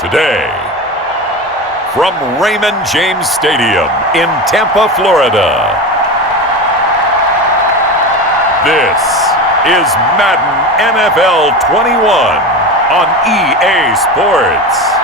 Today, from Raymond James Stadium in Tampa, Florida, this is Madden NFL 21 on EA Sports.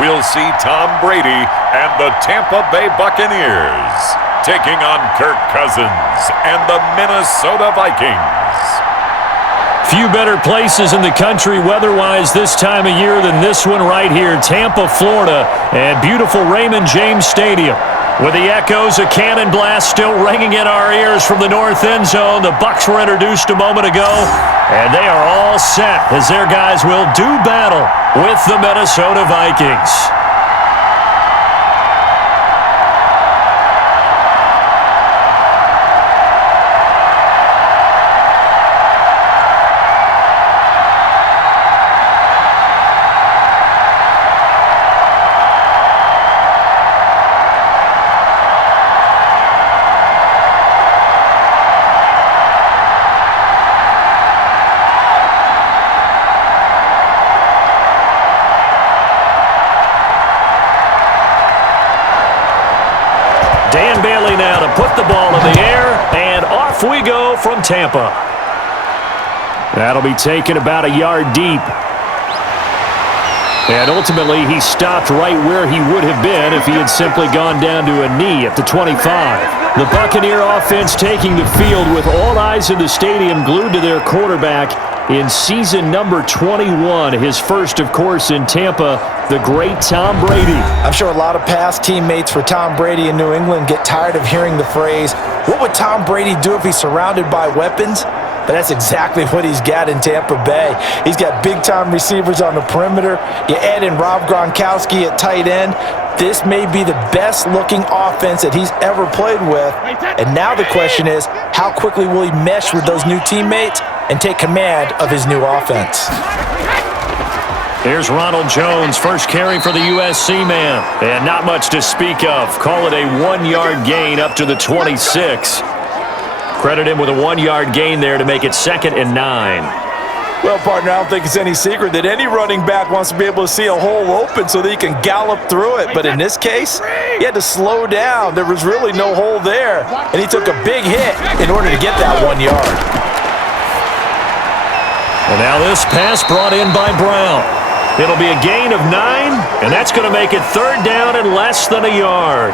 We'll see Tom Brady and the Tampa Bay Buccaneers taking on Kirk Cousins and the Minnesota Vikings. Few better places in the country weather-wise this time of year than this one right here, Tampa, Florida, and beautiful Raymond James Stadium. With the echoes of cannon blast still ringing in our ears from the north end zone, the Bucs were introduced a moment ago, and they are all set as their guys will do battle with the Minnesota Vikings. Dan Bailey now to put the ball in the air, and off we go from Tampa. That'll be taken about a yard deep. And ultimately, he stopped right where he would have been if he had simply gone down to a knee at the 25. The Buccaneer offense taking the field with all eyes in the stadium glued to their quarterback in season number 21, his first, of course, in Tampa, the great Tom Brady. I'm sure a lot of past teammates for Tom Brady in New England get tired of hearing the phrase, what would Tom Brady do if he's surrounded by weapons? But that's exactly what he's got in Tampa Bay. He's got big-time receivers on the perimeter. You add in Rob Gronkowski at tight end. This may be the best-looking offense that he's ever played with. And now the question is, how quickly will he mesh with those new teammates and take command of his new offense? Here's Ronald Jones, first carry for the USC man. And not much to speak of. Call it a 1-yard gain up to the 26. Credit him with a 1-yard gain there to make it 2nd and 9. Well, partner, I don't think it's any secret that any running back wants to be able to see a hole open so that he can gallop through it. But in this case, he had to slow down. There was really no hole there, and he took a big hit in order to get that 1 yard. And now this pass brought in by Brown. It'll be a gain of 9, and that's going to make it 3rd down and less than a yard.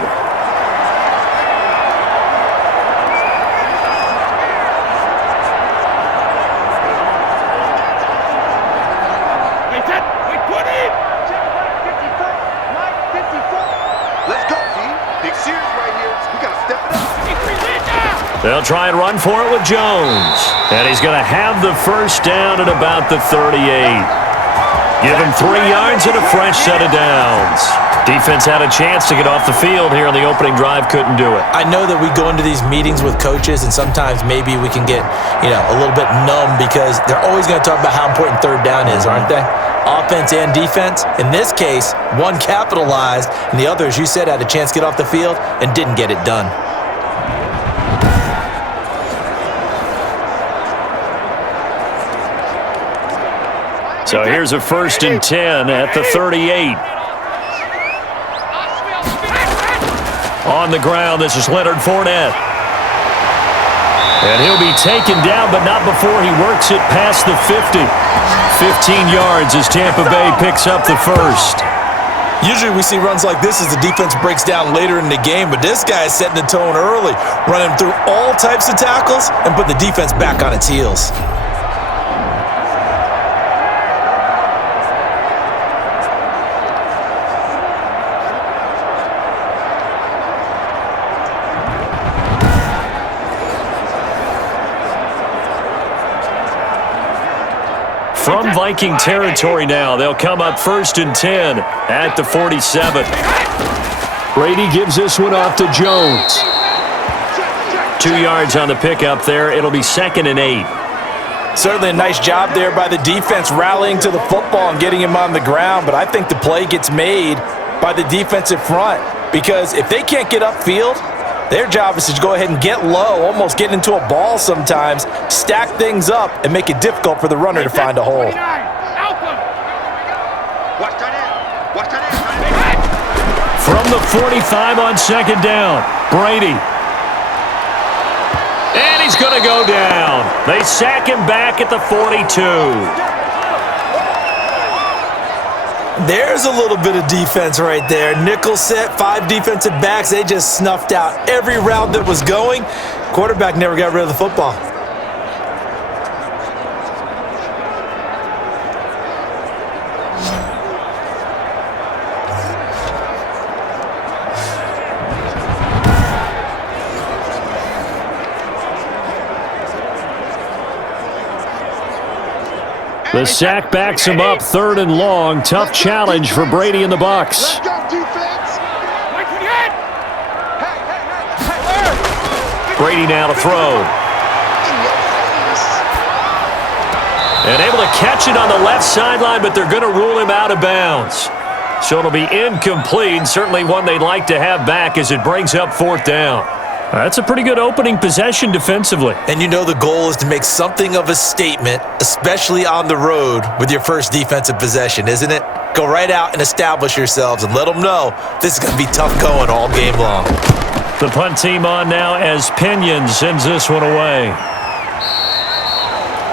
They'll try and run for it with Jones. And he's going to have the first down at about the 38. Give him 3 yards and a fresh set of downs. Defense had a chance to get off the field here on the opening drive, couldn't do it. I know that we go into these meetings with coaches, and sometimes maybe we can get, a little bit numb because they're always going to talk about how important 3rd down is, aren't they? Offense and defense. In this case, one capitalized, and the other, as you said, had a chance to get off the field and didn't get it done. So here's a 1st and 10 at the 38. On the ground, this is Leonard Fournette. And he'll be taken down, but not before he works it past the 50. 15 yards as Tampa Bay picks up the first. Usually we see runs like this as the defense breaks down later in the game, but this guy is setting the tone early, running through all types of tackles and put the defense back on its heels. From Viking territory now, they'll come up 1st and 10 at the 47. Brady gives this one off to Jones. 2 yards on the pickup there. It'll be 2nd and 8. Certainly a nice job there by the defense rallying to the football and getting him on the ground, but I think the play gets made by the defensive front because if they can't get upfield, their job is to go ahead and get low, almost get into a ball sometimes, stack things up, and make it difficult for the runner to find a hole. From the 45 on 2nd down, Brady. And he's going to go down. They sack him back at the 42. There's a little bit of defense right there. Nickel set, 5 defensive backs. They just snuffed out every route that was going. Quarterback never got rid of the football. The sack backs him up, 3rd and long. Tough challenge for Brady and the Bucs. Brady now to throw. And able to catch it on the left sideline, but they're going to rule him out of bounds. So it'll be incomplete, certainly one they'd like to have back as it brings up 4th down. That's a pretty good opening possession defensively. And you know the goal is to make something of a statement, especially on the road with your first defensive possession, isn't it? Go right out and establish yourselves and let them know this is going to be tough going all game long. The punt team on now as Pinion sends this one away.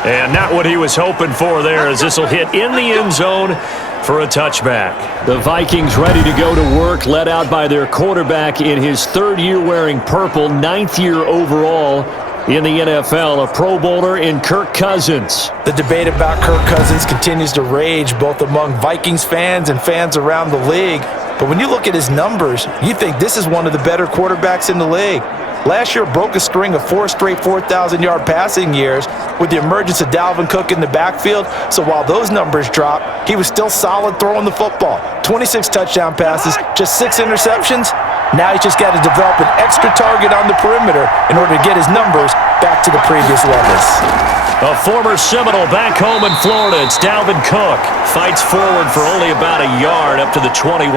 And not what he was hoping for there as this will hit in the end zone for a touchback. The Vikings ready to go to work, led out by their quarterback in his 3rd year wearing purple, 9th year overall in the NFL, a Pro Bowler in Kirk Cousins. The debate about Kirk Cousins continues to rage both among Vikings fans and fans around the league. But when you look at his numbers, you think this is one of the better quarterbacks in the league. Last year broke a string of 4 straight 4,000-yard passing years with the emergence of Dalvin Cook in the backfield. So while those numbers dropped, he was still solid throwing the football. 26 touchdown passes, just 6 interceptions. Now he's just got to develop an extra target on the perimeter in order to get his numbers back to the previous levels. A former Seminole back home in Florida. It's Dalvin Cook. Fights forward for only about a yard up to the 21.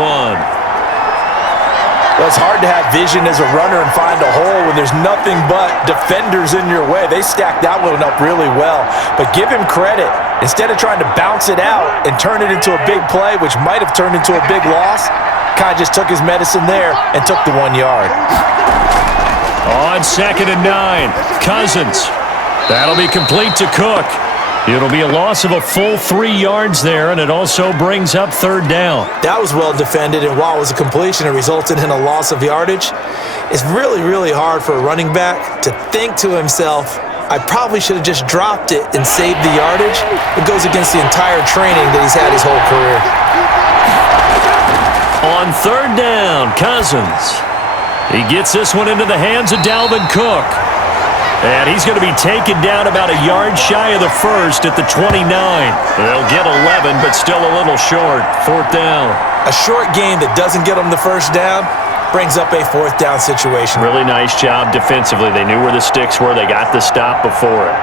Well, it's hard to have vision as a runner and find a hole when there's nothing but defenders in your way. They stacked that one up really well. But give him credit. Instead of trying to bounce it out and turn it into a big play, which might have turned into a big loss, kind of just took his medicine there and took the 1 yard. On 2nd and 9, Cousins. That'll be complete to Cook. It'll be a loss of a full 3 yards there, and it also brings up 3rd down. That was well defended, and while it was a completion, it resulted in a loss of yardage. It's really, really hard for a running back to think to himself, I probably should have just dropped it and saved the yardage. It goes against the entire training that he's had his whole career. On 3rd down, Cousins. He gets this one into the hands of Dalvin Cook. And he's going to be taken down about a yard shy of the first at the 29. They'll get 11, but still a little short. 4th down. A short gain that doesn't get them the first down brings up a 4th down situation. Really nice job defensively. They knew where the sticks were. They got the stop before it.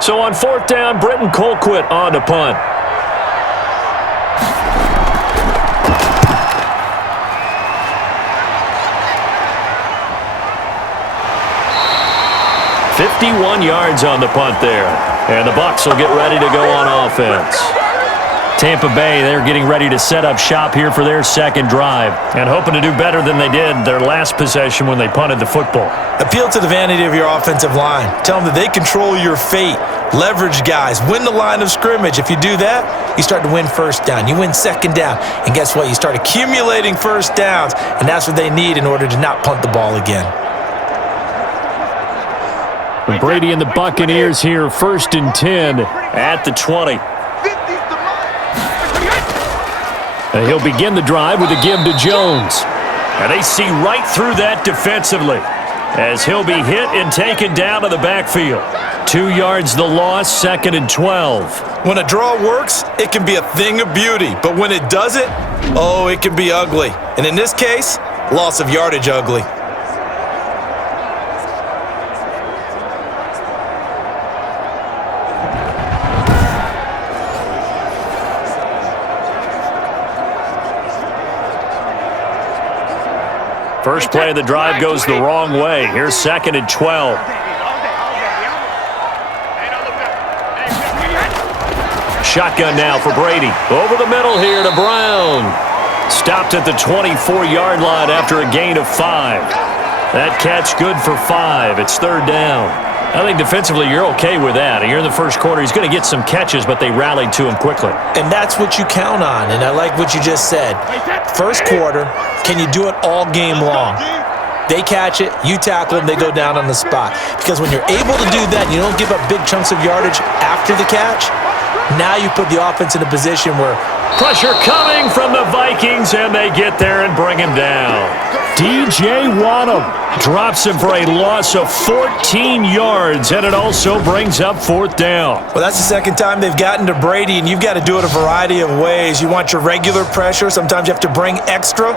So on 4th down, Britton Colquitt on to punt. $51 yards on the punt there. And the Bucs will get ready to go on offense. Tampa Bay, they're getting ready to set up shop here for their 2nd drive and hoping to do better than they did their last possession when they punted the football. Appeal to the vanity of your offensive line. Tell them that they control your fate. Leverage guys. Win the line of scrimmage. If you do that, you start to win 1st down. You win 2nd down. And guess what? You start accumulating 1st downs, and that's what they need in order to not punt the ball again. Brady and the Buccaneers here, 1st and 10 at the 20. And he'll begin the drive with a give to Jones. And they see right through that defensively as he'll be hit and taken down to the backfield. 2 yards the loss, 2nd and 12. When a draw works, it can be a thing of beauty. But when it doesn't, oh, it can be ugly. And in this case, loss of yardage ugly. First play of the drive goes the wrong way. Here's 2nd and 12. Shotgun now for Brady. Over the middle here to Brown. Stopped at the 24-yard line after a gain of 5. That catch good for 5. It's 3rd down. I think defensively you're okay with that. You're in the first quarter. He's going to get some catches, but they rallied to him quickly. And that's what you count on, and I like what you just said. First quarter, can you do it all game long? They catch it, you tackle them, they go down on the spot. Because when you're able to do that, you don't give up big chunks of yardage after the catch, now you put the offense in a position where pressure coming from the Vikings, and they get there and bring him down. DJ Waddle drops him for a loss of 14 yards, and it also brings up 4th down. Well, that's the second time they've gotten to Brady, and you've got to do it a variety of ways. You want your regular pressure. Sometimes you have to bring extra.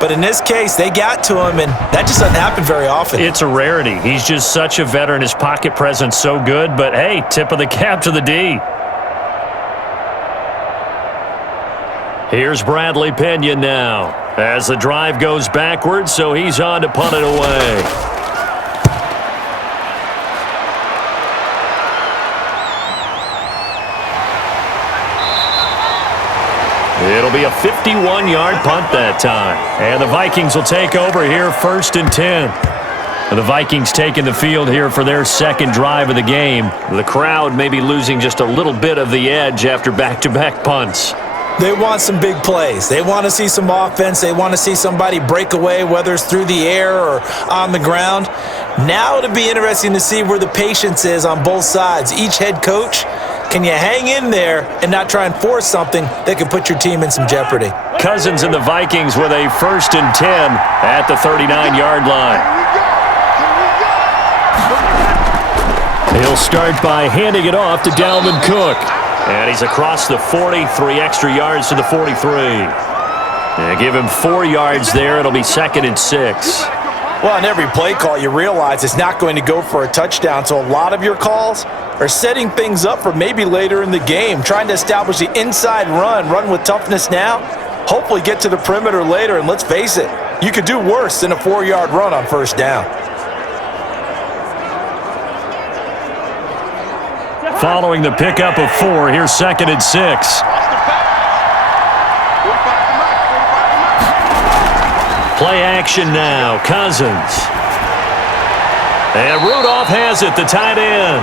But in this case, they got to him, and that just doesn't happen very often. It's a rarity. He's just such a veteran. His pocket presence so good. But, hey, tip of the cap to the D. Here's Bradley Pena now as the drive goes backwards, so he's on to punt it away. It'll be a 51-yard punt that time. And the Vikings will take over here 1st and 10. The Vikings taking the field here for their 2nd drive of the game. The crowd may be losing just a little bit of the edge after back-to-back punts. They want some big plays. They want to see some offense. They want to see somebody break away, whether it's through the air or on the ground. Now it'll be interesting to see where the patience is on both sides. Each head coach, can you hang in there and not try and force something that can put your team in some jeopardy? Cousins and the Vikings with a 1st and 10 at the 39-yard line. He'll start by handing it off to Dalvin Cook. And he's across the 40, 3 extra yards to the 43. And give him 4 yards there. It'll be 2nd and 6. Well, on every play call, you realize it's not going to go for a touchdown. So a lot of your calls are setting things up for maybe later in the game, trying to establish the inside run with toughness now, hopefully get to the perimeter later. And let's face it, you could do worse than a 4-yard run on 1st down. Following the pickup of 4, here's 2nd and 6. Play action now, Cousins. And Rudolph has it, the tight end.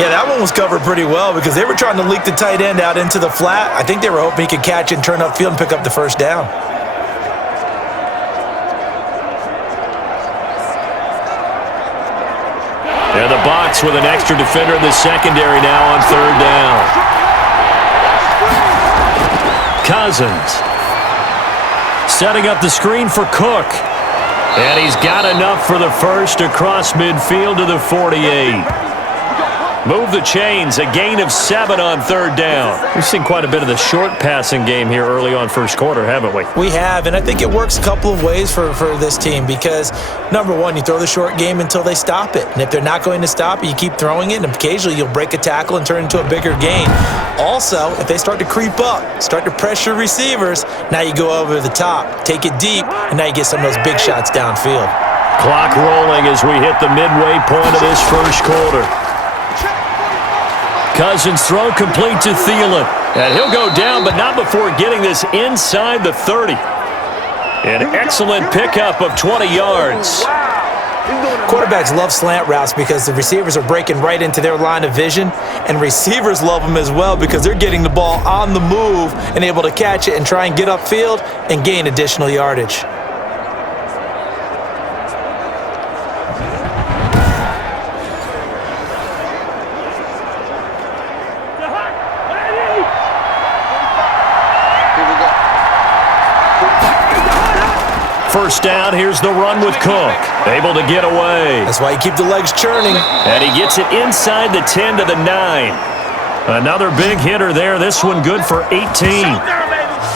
Yeah, that one was covered pretty well because they were trying to leak the tight end out into the flat. I think they were hoping he could catch it and turn upfield and pick up the 1st down. And the Bucs with an extra defender in the secondary now on 3rd down. Cousins setting up the screen for Cook. And he's got enough for the 1st across midfield to the 48. Move the chains, a gain of 7 on 3rd down. We've seen quite a bit of the short passing game here early on 1st quarter, haven't we? We have, and I think it works a couple of ways for this team because, number one, you throw the short game until they stop it. And if they're not going to stop it, you keep throwing it, and occasionally you'll break a tackle and turn it into a bigger gain. Also, if they start to creep up, start to pressure receivers, now you go over the top, take it deep, and now you get some of those big shots downfield. Clock rolling as we hit the midway point of this 1st quarter. Cousins throw complete to Thielen. And he'll go down, but not before getting this inside the 30. An excellent pickup of 20 yards. Quarterbacks love slant routes because the receivers are breaking right into their line of vision, and receivers love them as well because they're getting the ball on the move and able to catch it and try and get upfield and gain additional yardage. first down. Here's the run with Cook. Able to get away. That's why you keep the legs churning. And he gets it inside the 10 to the 9. Another big hitter there. This one good for 18.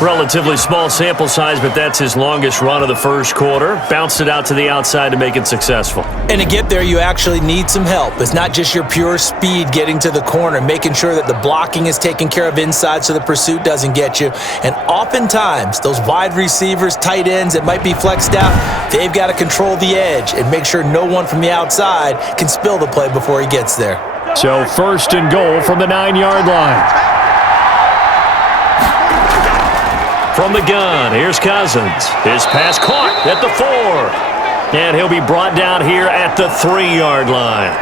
Relatively small sample size, but that's his longest run of the first quarter. Bounced it out to the outside to make it successful. And to get there, you actually need some help. It's not just your pure speed getting to the corner, making sure that the blocking is taken care of inside so the pursuit doesn't get you. And oftentimes, those wide receivers, tight ends that might be flexed out, they've got to control the edge and make sure no one from the outside can spill the play before he gets there. So first and goal from the 9-yard line. From the gun, here's Cousins. His pass caught at the 4. And he'll be brought down here at the 3-yard line.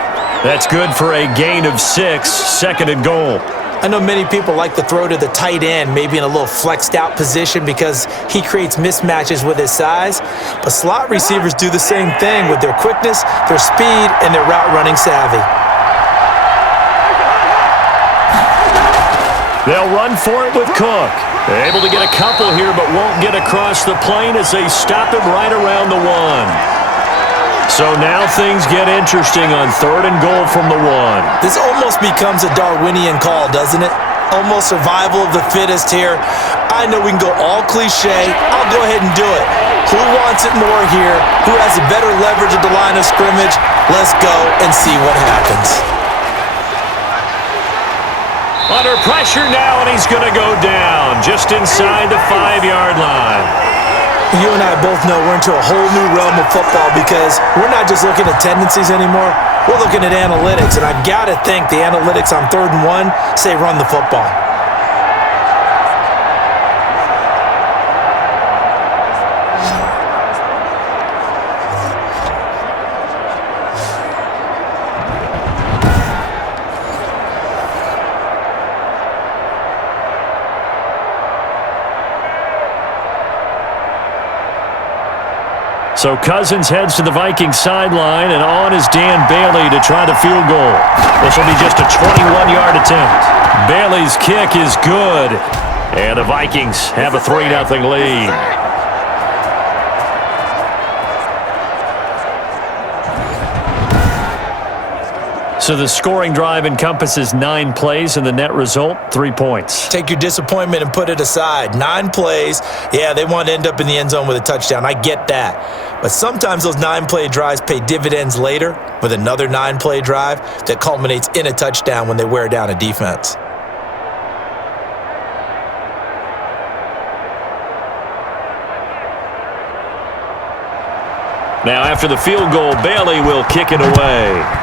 That's good for a gain of 6, second and goal. I know many people like to throw to the tight end, maybe in a little flexed out position because he creates mismatches with his size. But slot receivers do the same thing with their quickness, their speed, and their route running savvy. They'll run for it with Cook. Able to get a couple here, but won't get across the plane as they stop him right around the 1. So now things get interesting on third and goal from the 1. This almost becomes a Darwinian call, doesn't it? Almost survival of the fittest here. I know we can go all cliche. I'll go ahead and do it. Who wants it more here? Who has a better leverage at the line of scrimmage? Let's go and see what happens. Under pressure now, and he's going to go down just inside the 5-yard line. You and I both know we're into a whole new realm of football because we're not just looking at tendencies anymore. We're looking at analytics, and I've got to think the analytics on 3rd and 1 say run the football. So Cousins heads to the Vikings sideline, and on is Dan Bailey to try the field goal. This will be just a 21-yard attempt. Bailey's kick is good, and the Vikings have a 3-0 lead. So the scoring drive encompasses 9 plays, and the net result, 3 points. Take your disappointment and put it aside. 9 plays. Yeah, they want to end up in the end zone with a touchdown. I get that. But sometimes those 9-play drives pay dividends later with another 9-play drive that culminates in a touchdown when they wear down a defense. Now after the field goal, Bailey will kick it away.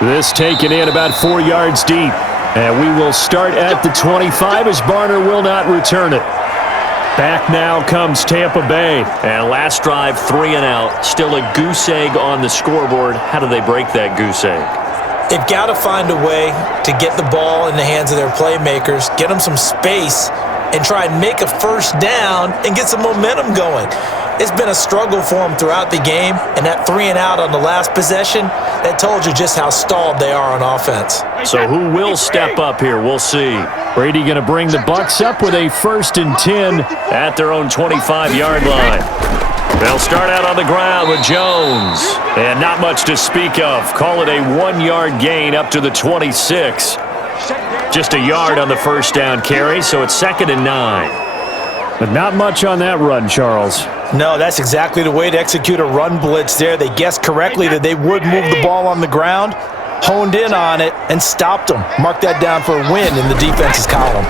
This taken in about 4 yards deep. And we will start at the 25 as Barner will not return it. Back now comes Tampa Bay. And last drive, 3 and out. Still a goose egg on the scoreboard. How do they break that goose egg? They've got to find a way to get the ball in the hands of their playmakers, get them some space, and try and make a first down and get some momentum going. It's been a struggle for them throughout the game, and that 3 and out on the last possession, that told you just how stalled they are on offense. So who will step up here? We'll see. Brady going to bring the Bucs up with a 1st and 10 at their own 25-yard line. They'll start out on the ground with Jones. And not much to speak of. Call it a 1-yard gain up to the 26. Just a yard on the first down carry, so it's 2nd and 9. But not much on that run, Charles. No, that's exactly the way to execute a run blitz there. They guessed correctly that they would move the ball on the ground, honed in on it, and stopped them. Mark that down for a win in the defense's column.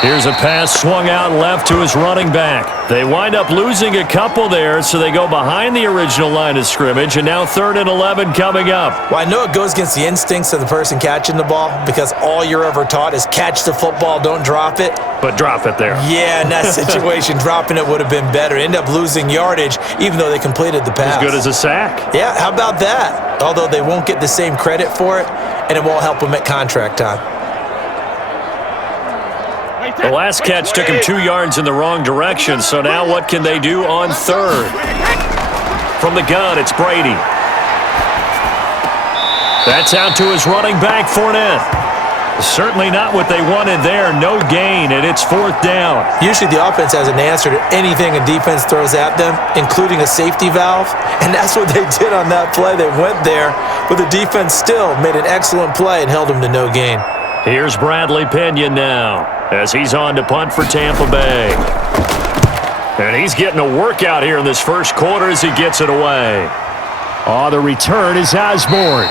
Here's a pass swung out left to his running back. They wind up losing a couple there, so they go behind the original line of scrimmage, and now 3rd and 11 coming up. Well, I know it goes against the instincts of the person catching the ball because all you're ever taught is catch the football, don't drop it. But drop it there. Yeah, in that situation, dropping it would have been better. End up losing yardage, even though they completed the pass. As good as a sack. Yeah, how about that? Although they won't get the same credit for it, and it won't help them at contract time. The last catch took him 2 yards in the wrong direction, so now what can they do on 3rd? From the gun, it's Brady. That's out to his running back, Fournette. Certainly not what they wanted there. No gain, and it's 4th down. Usually the offense has an answer to anything a defense throws at them, including a safety valve, and that's what they did on that play. They went there, but the defense still made an excellent play and held them to no gain. Here's Bradley Pinion now as he's on to punt for Tampa Bay. And he's getting a workout here in this first quarter as he gets it away. On the return is Osborne.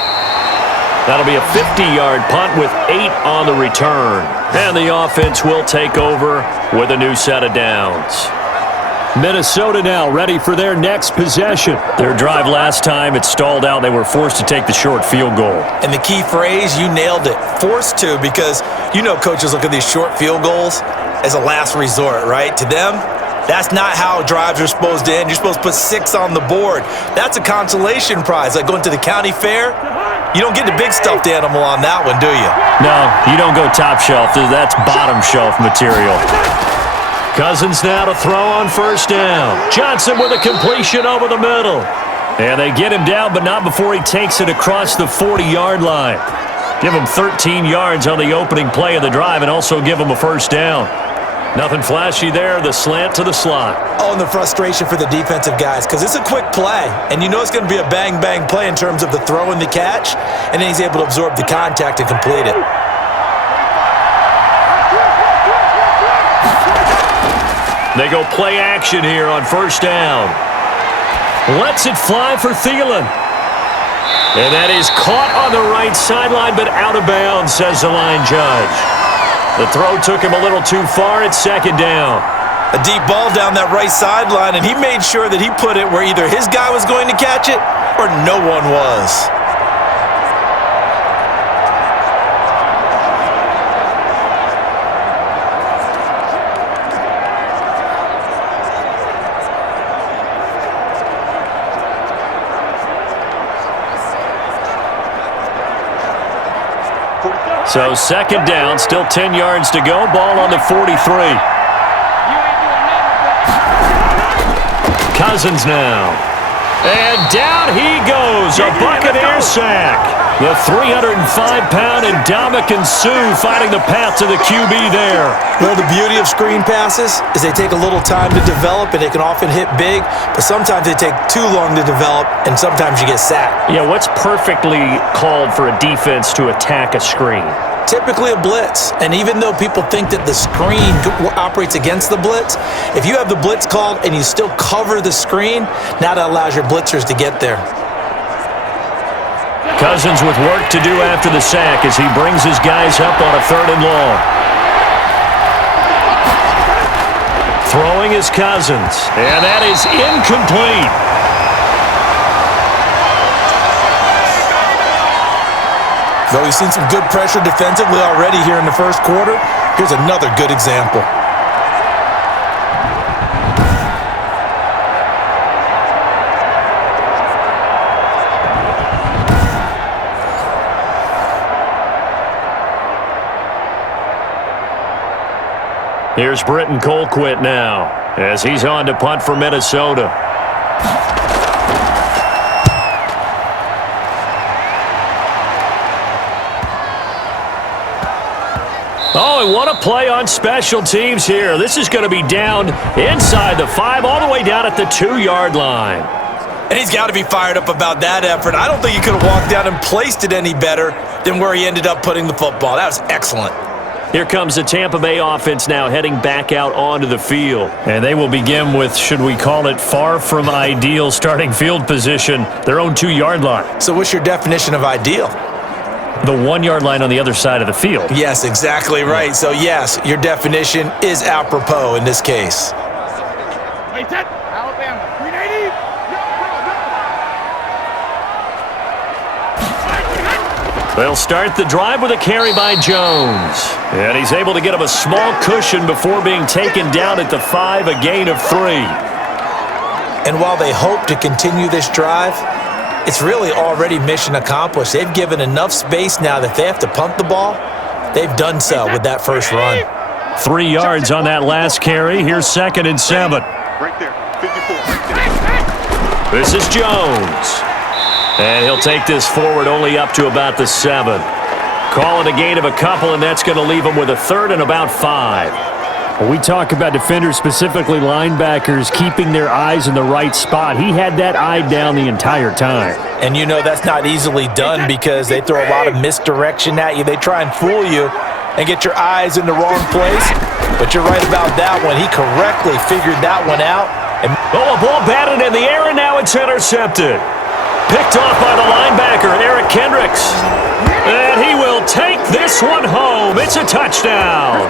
That'll be a 50-yard punt with 8 on the return. And the offense will take over with a new set of downs. Minnesota now ready for their next possession. Their drive last time, it stalled out. They were forced to take the short field goal. And the key phrase, you nailed it, forced to, because you know coaches look at these short field goals as a last resort, right? To them, that's not how drives are supposed to end. You're supposed to put 6 on the board. That's a consolation prize, like going to the county fair. You don't get the big stuffed animal on that one, do you? No, you don't go top shelf. That's bottom shelf material. Cousins now to throw on first down. Johnson with a completion over the middle. And they get him down, but not before he takes it across the 40-yard line. Give him 13 yards on the opening play of the drive and also give him a first down. Nothing flashy there, the slant to the slot. Oh, and the frustration for the defensive guys, because it's a quick play, and you know it's going to be a bang-bang play in terms of the throw and the catch, and then he's able to absorb the contact and complete it. They go play action here on first down. Lets it fly for Thielen. And that is caught on the right sideline, but out of bounds, says the line judge. The throw took him a little too far. It's second down. A deep ball down that right sideline, and he made sure that he put it where either his guy was going to catch it or no one was. So second down, still 10 yards to go. Ball on the 43. Cousins now. And down he goes. A Buccaneers sack. The 305-pound Ndamukong Suh finding the path to the QB there. Well, the beauty of screen passes is they take a little time to develop, and they can often hit big, but sometimes they take too long to develop, and sometimes you get sacked. Yeah, what's perfectly called for a defense to attack a screen? Typically a blitz, and even though people think that the screen operates against the blitz, if you have the blitz called and you still cover the screen, now that allows your blitzers to get there. Cousins with work to do after the sack as he brings his guys up on a 3rd and long. Throwing is Cousins, and that is incomplete. Though we've seen some good pressure defensively already here in the first quarter, here's another good example. Here's Britton Colquitt now as he's on to punt for Minnesota. Oh, and what a play on special teams here. This is going to be down inside the 5, all the way down at the 2-yard line. And he's got to be fired up about that effort. I don't think he could have walked down and placed it any better than where he ended up putting the football. That was excellent. Here comes the Tampa Bay offense now heading back out onto the field. And they will begin with, should we call it, far from ideal starting field position, their own 2-yard line. So what's your definition of ideal? The 1-yard line on the other side of the field. Yes, exactly right. So yes, your definition is apropos in this case. Alabama, 380. They'll start the drive with a carry by Jones. And he's able to get him a small cushion before being taken down at the 5, a gain of 3. And while they hope to continue this drive, it's really already mission accomplished. They've given enough space now that they have to punt the ball. They've done so with that first run. 3 yards on that last carry. Here's 2nd and 7. Right there, 54. This is Jones. And he'll take this forward only up to about the 7. Call it a gain of a couple, and that's going to leave them with a third and about 5. When we talk about defenders, specifically linebackers, keeping their eyes in the right spot, he had that eye down the entire time. And you know that's not easily done because they throw a lot of misdirection at you. They try and fool you and get your eyes in the wrong place. But you're right about that one. He correctly figured that one out. A ball batted in the air, and now it's intercepted. Picked off by the linebacker, Eric Kendricks. And he will take this one home. It's a touchdown.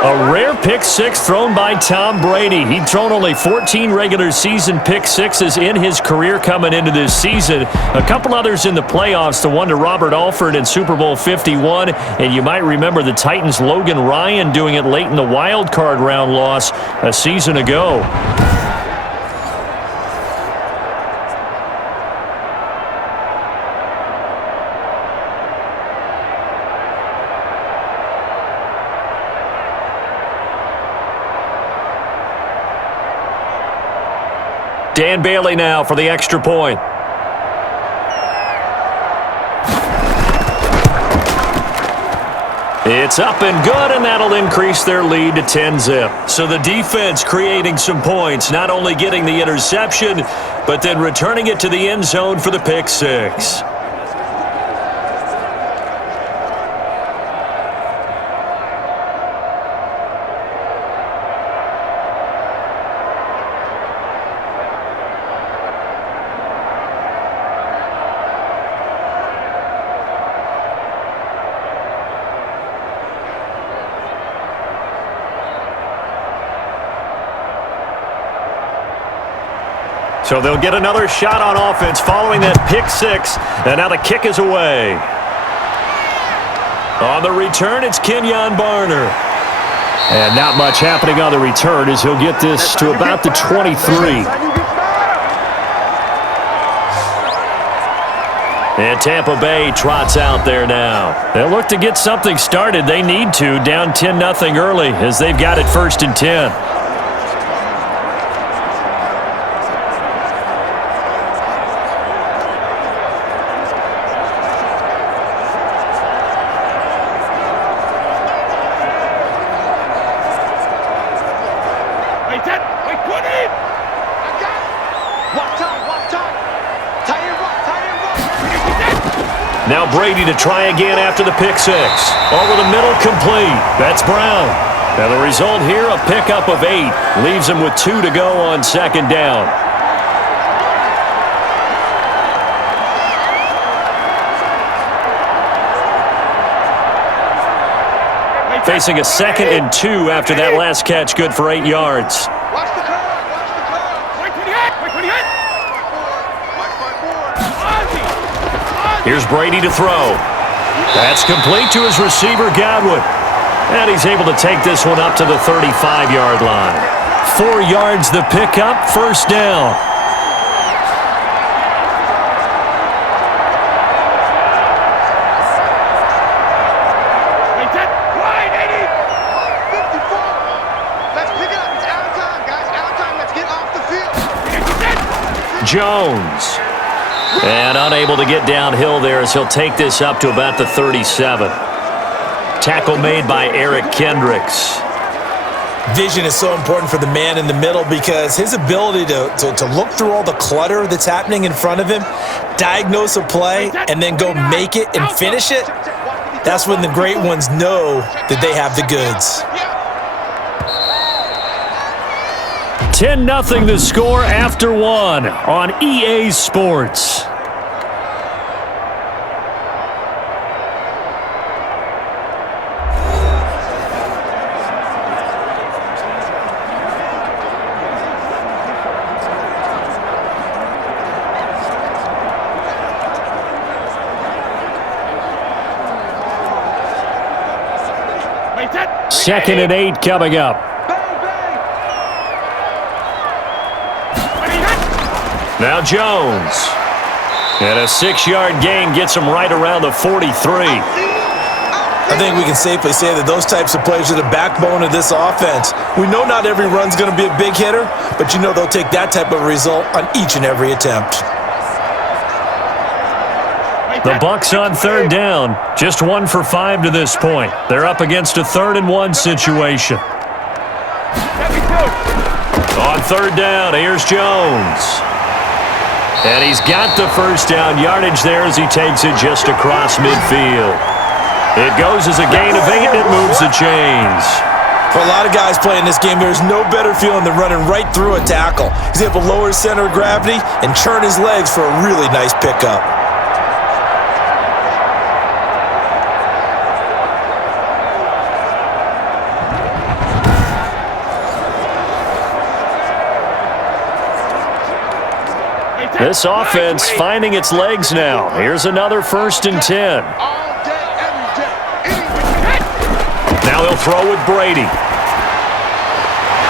A rare pick six thrown by Tom Brady. He'd thrown only 14 regular season pick sixes in his career coming into this season. A couple others in the playoffs, the one to Robert Alford in Super Bowl 51. And you might remember the Titans' Logan Ryan doing it late in the wild card round loss a season ago. Dan Bailey now for the extra point. It's up and good, and that'll increase their lead to 10-zip. So the defense creating some points, not only getting the interception, but then returning it to the end zone for the pick six. So they'll get another shot on offense following that pick six. And now the kick is away. On the return, it's Kenyon Barner. And not much happening on the return as he'll get this to about the 23. And Tampa Bay trots out there now. They'll look to get something started. They need to, down 10-0 early as they've got it 1st and 10. Now Brady to try again after the pick six. Over the middle, complete. That's Brown. And the result here, a pickup of 8. Leaves him with 2 to go on 2nd down. Facing a 2nd and 2 after that last catch, good for 8 yards. Watch the curve. Watch the curve. Wait, 28. Here's Brady to throw. That's complete to his receiver, Godwin. And he's able to take this one up to the 35-yard line. 4 yards the pickup, 1st down. Wide, 80. 54. Let's pick it up. It's out of time, guys. Out of time. Let's get off the field. Jones. And unable to get downhill there as he'll take this up to about the 37. Tackle made by Eric Kendricks. Vision is so important for the man in the middle because his ability to look through all the clutter that's happening in front of him, diagnose a play, and then go make it and finish it, that's when the great ones know that they have the goods. 10-0 the score after 1 on EA Sports. Second and 8 coming up. Now Jones. And a 6-yard gain gets him right around the 43. I think we can safely say that those types of plays are the backbone of this offense. We know not every run's going to be a big hitter, but you know they'll take that type of result on each and every attempt. The Bucs on third down. Just 1 for 5 to this point. They're up against a 3rd-and-1 situation. On third down, here's Jones. And he's got the first down yardage there as he takes it just across midfield. It goes as a gain of 8, and it moves the chains. For a lot of guys playing this game, there's no better feeling than running right through a tackle. He's able to lower his center of gravity and churn his legs for a really nice pickup. This offense finding its legs now. Here's another 1st and 10. Now he'll throw with Brady.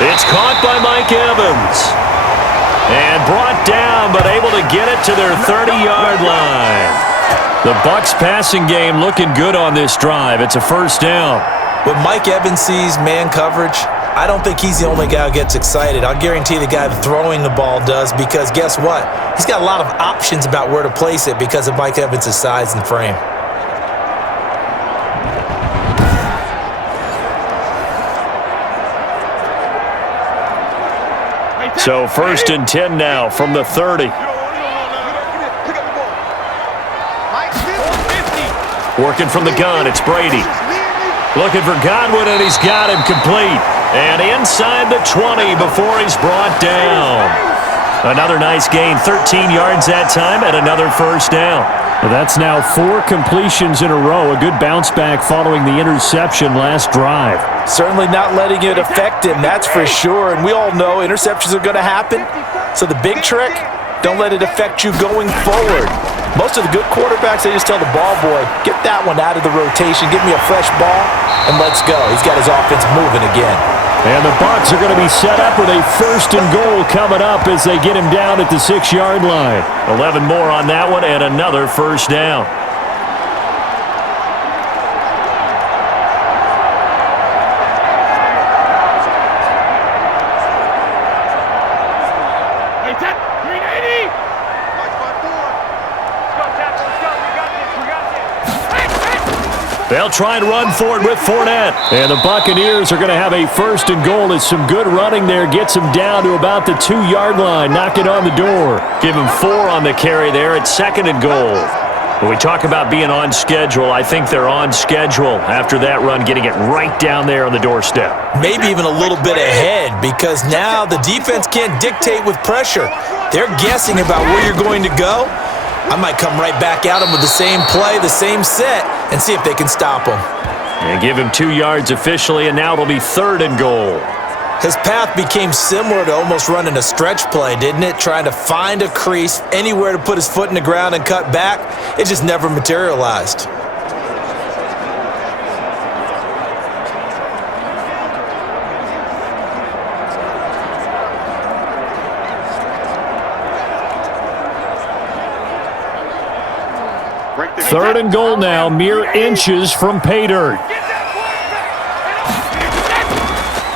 It's caught by Mike Evans. And brought down, but able to get it to their 30-yard line. The Bucs passing game looking good on this drive. It's a 1st down. When Mike Evans sees man coverage, I don't think he's the only guy who gets excited. I'll guarantee the guy throwing the ball does, because guess what? He's got a lot of options about where to place it because of Mike Evans' size and frame. So 1st and 10 now from the 30. Working from the gun, it's Brady. Looking for Godwin, and he's got him complete. And inside the 20 before he's brought down. Another nice gain, 13 yards that time, and another 1st down. Well, that's now 4 completions in a row. A good bounce back following the interception last drive. Certainly not letting it affect him, that's for sure. And we all know interceptions are going to happen. So the big trick, don't let it affect you going forward. Most of the good quarterbacks, they just tell the ball boy, get that one out of the rotation, give me a fresh ball, and let's go. He's got his offense moving again. And the Bucs are going to be set up with a 1st and goal coming up as they get him down at the 6-yard line. 11 more on that one, and another 1st down. They'll try and run for it with Fournette. And the Buccaneers are going to have a 1st and goal as some good running there gets him down to about the 2-yard line. Knock it on the door. Give him 4 on the carry there at 2nd and goal. When we talk about being on schedule, I think they're on schedule after that run, getting it right down there on the doorstep. Maybe even a little bit ahead, because now the defense can't dictate with pressure. They're guessing about where you're going to go. I might come right back at him with the same play, the same set, and see if they can stop him. And give him 2 yards officially, and now it'll be 3rd and goal. His path became similar to almost running a stretch play, didn't it? Trying to find a crease, anywhere to put his foot in the ground and cut back. It just never materialized. Third and goal now, mere inches from pay dirt.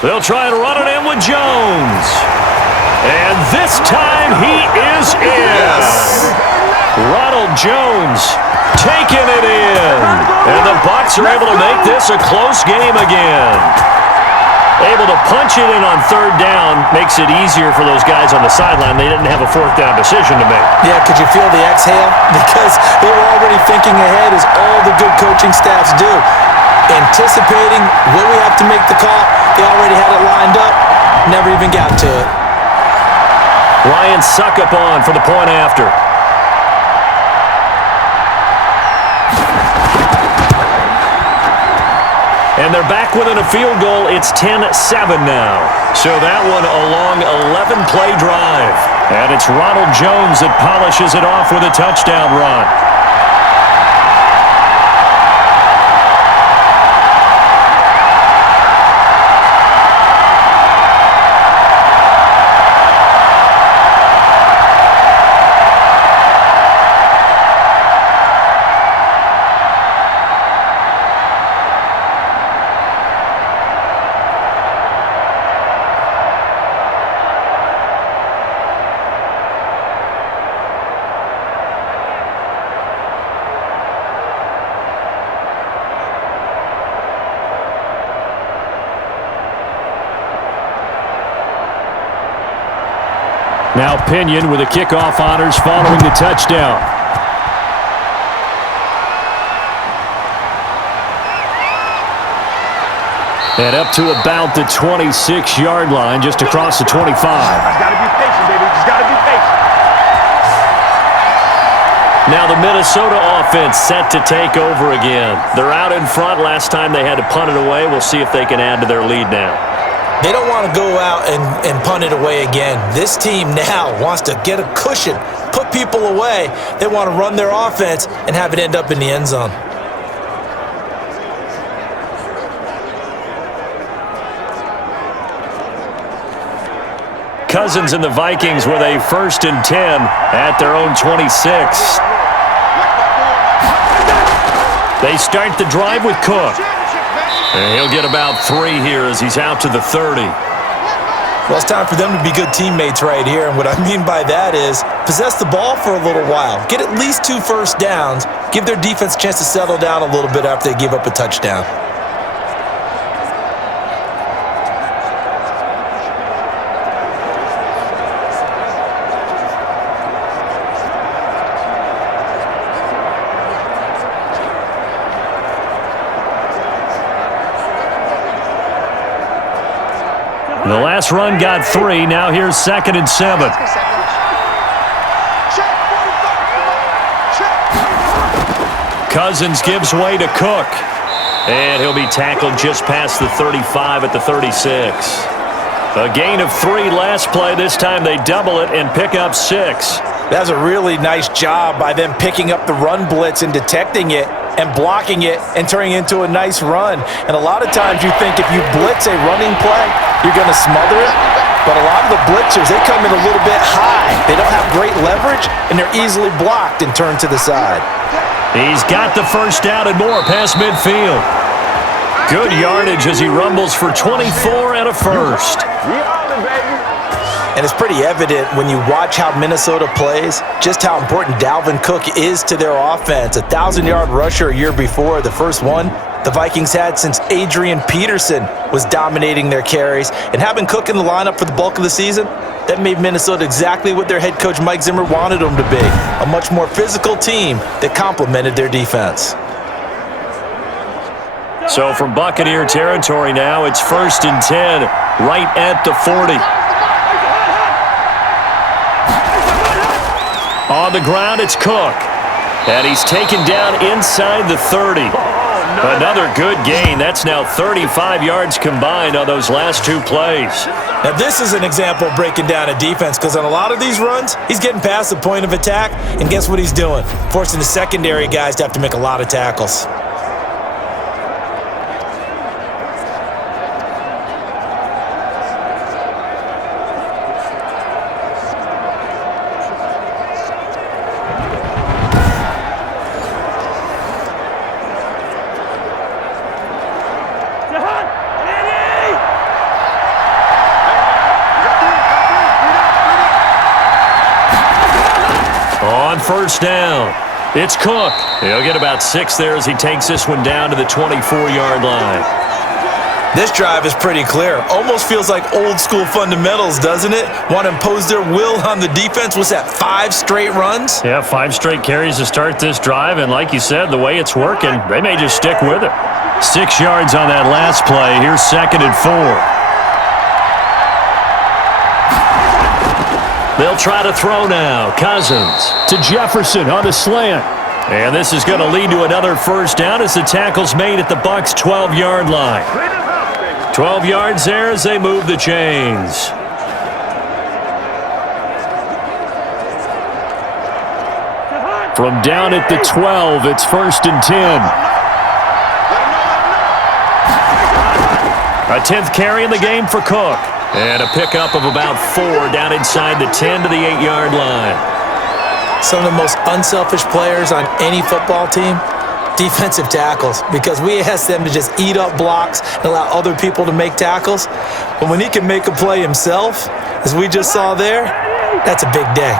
They'll try and run it in with Jones. And this time he is in. Ronald Jones taking it in. And the Bucs are able to make this a close game again. Able to punch it in on 3rd down makes it easier for those guys on the sideline. They didn't have a 4th down decision to make. Yeah, could you feel the exhale? Because they were already thinking ahead, as all the good coaching staffs do. Anticipating, will we have to make the call? They already had it lined up. Never even got to it. Ryan Suckup on for the point after. And they're back within a field goal. It's 10-7 now. So that one a long 11-play drive. And it's Ronald Jones that polishes it off with a touchdown run. Now Pinion with the kickoff honors following the touchdown. And up to about the 26-yard line, just across the 25. Just gotta be patient, baby. Just gotta be patient. Now the Minnesota offense set to take over again. They're out in front. Last time they had to punt it away. We'll see if they can add to their lead now. They don't want to go out and punt it away again. This team now wants to get a cushion, put people away. They want to run their offense and have it end up in the end zone. Cousins and the Vikings with a 1st and 10 at their own 26. They start the drive with Cook. And he'll get about 3 here as he's out to the 30. Well, it's time for them to be good teammates right here. And what I mean by that is possess the ball for a little while. Get at least 2 first downs. Give their defense a chance to settle down a little bit after they give up a touchdown. The last run got 3. Now here's 2nd and 7. Cousins gives way to Cook. And he'll be tackled just past the 35 at the 36. A gain of 3 last play. This time they double it and pick up 6. That's a really nice job by them picking up the run blitz and detecting it and blocking it and turning it into a nice run. And a lot of times you think if you blitz a running play, you're going to smother it. But a lot of the blitzers, they come in a little bit high. They don't have great leverage, and they're easily blocked and turned to the side. He's got the 1st down and more past midfield. Good yardage as he rumbles for 24 and a 1st. And it's pretty evident when you watch how Minnesota plays, just how important Dalvin Cook is to their offense. A 1,000-yard rusher a year before, the first one the Vikings had since Adrian Peterson was dominating their carries. And having Cook in the lineup for the bulk of the season, that made Minnesota exactly what their head coach Mike Zimmer wanted them to be. A much more physical team that complemented their defense. So from Buccaneer territory now, it's 1st and 10, right at the 40. On the ground, it's Cook. And he's taken down inside the 30. Another good gain. That's now 35 yards combined on those last 2 plays. Now, this is an example of breaking down a defense because on a lot of these runs, he's getting past the point of attack, and guess what he's doing? Forcing the secondary guys to have to make a lot of tackles. On 1st down, it's Cook. He'll get about 6 there as he takes this one down to the 24-yard line. This drive is pretty clear. Almost feels like old school fundamentals, doesn't it? Want to impose their will on the defense. What's that, 5 straight runs? Yeah, 5 straight carries to start this drive, and like you said, the way it's working, they may just stick with it. 6 yards on that last play. Here's 2nd and 4. They'll try to throw now. Cousins to Jefferson on the slant. And this is going to lead to another 1st down as the tackle's made at the Bucs' 12-yard line. 12 yards there as they move the chains. From down at the 12, it's 1st and 10. A 10th carry in the game for Cook. And a pickup of about 4 down inside the 10 to the 8-yard line. Some of the most unselfish players on any football team, defensive tackles, because we ask them to just eat up blocks and allow other people to make tackles. But when he can make a play himself, as we just saw there, that's a big day.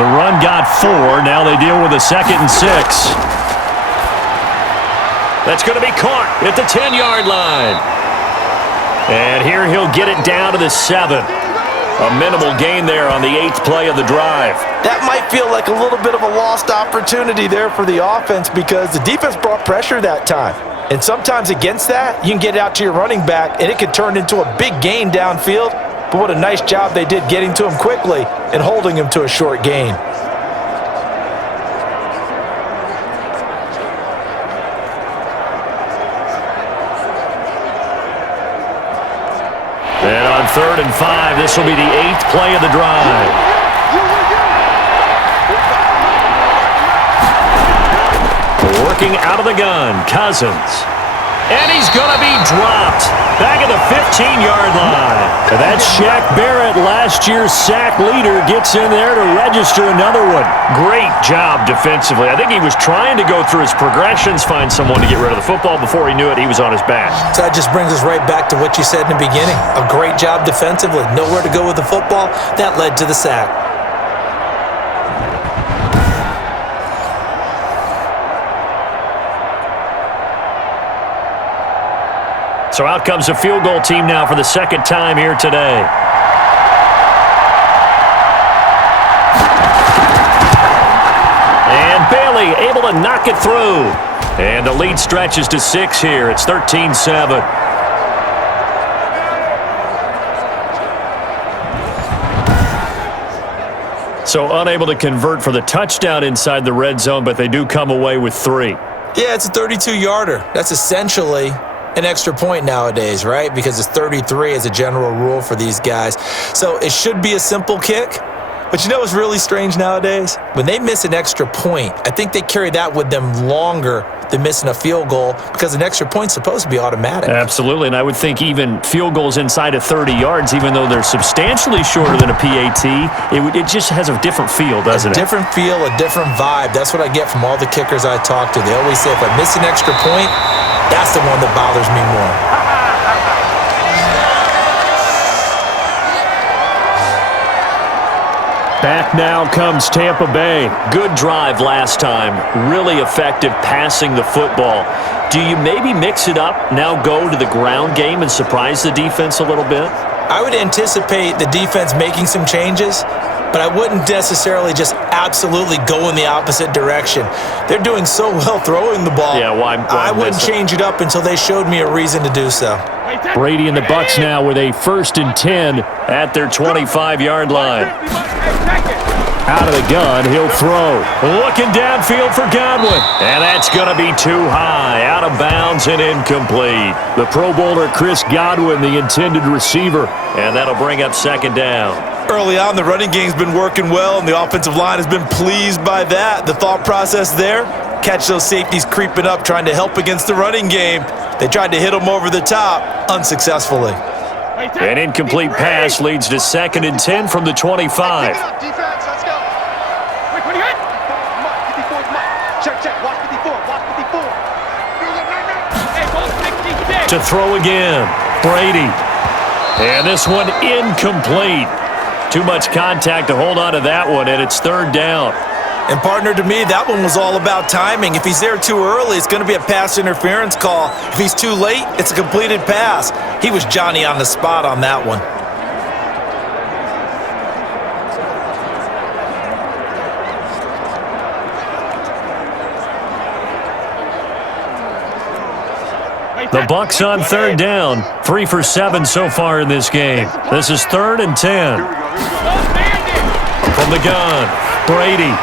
The run got 4. Now they deal with a 2nd and 6. That's going to be caught at the 10-yard line. And here he'll get it down to the 7. A minimal gain there on the 8th play of the drive. That might feel like a little bit of a lost opportunity there for the offense because the defense brought pressure that time. And sometimes against that, you can get it out to your running back, and it could turn into a big gain downfield. But what a nice job they did getting to him quickly and holding him to a short gain. And on 3rd and 5, this will be the 8th play of the drive. Working out of the gun, Cousins. And he's going to be dropped back at the 15-yard line. That's Shaq Barrett, last year's sack leader, gets in there to register another one. Great job defensively. I think he was trying to go through his progressions, find someone to get rid of the football. Before he knew it, he was on his back. So that just brings us right back to what you said in the beginning. A great job defensively. Nowhere to go with the football. That led to the sack. So out comes a field goal team now for the second time here today. And Bailey able to knock it through. And the lead stretches to 6 here. It's 13-7. So unable to convert for the touchdown inside the red zone, but they do come away with 3. Yeah, it's a 32-yarder. That's essentially an extra point nowadays, right? Because it's 33 as a general rule for these guys. So it should be a simple kick. But you know what's really strange nowadays? When they miss an extra point, I think they carry that with them longer than missing a field goal because an extra point's supposed to be automatic. Absolutely, and I would think even field goals inside of 30 yards, even though they're substantially shorter than a PAT, it just has a different feel, doesn't it? A different feel, a different vibe. That's what I get from all the kickers I talk to. They always say if I miss an extra point, that's the one that bothers me more. Back now comes Tampa Bay. Good drive last time. Really effective passing the football. Do you maybe mix it up, now go to the ground game and surprise the defense a little bit? I would anticipate the defense making some changes, but I wouldn't necessarily just absolutely go in the opposite direction. They're doing so well throwing the ball. Yeah, why I wouldn't change it up until they showed me a reason to do so. Brady and the Bucs now with a 1st and 10 at their 25-yard line. Out of the gun, he'll throw. Looking downfield for Godwin. And that's going to be too high. Out of bounds and incomplete. The Pro Bowler Chris Godwin, the intended receiver. And that'll bring up 2nd down. Early on, the running game's been working well, and the offensive line has been pleased by that. The thought process there, catch those safeties creeping up, trying to help against the running game. They tried to hit them over the top, unsuccessfully. An incomplete pass leads to 2nd and 10 from the 25. Defense, let's go. Wait, what do you got? Mark 54, Mark. Check, watch 54, watch 54. Hey, to throw again. Brady. And this one incomplete. Too much contact to hold on to that one, and it's 3rd down. And partner, to me, that one was all about timing. If he's there too early, it's going to be a pass interference call. If he's too late, it's a completed pass. He was Johnny on the spot on that one. The Bucs on 3rd down. 3 for 7 so far in this game. This is 3rd and 10. From the gun, Brady.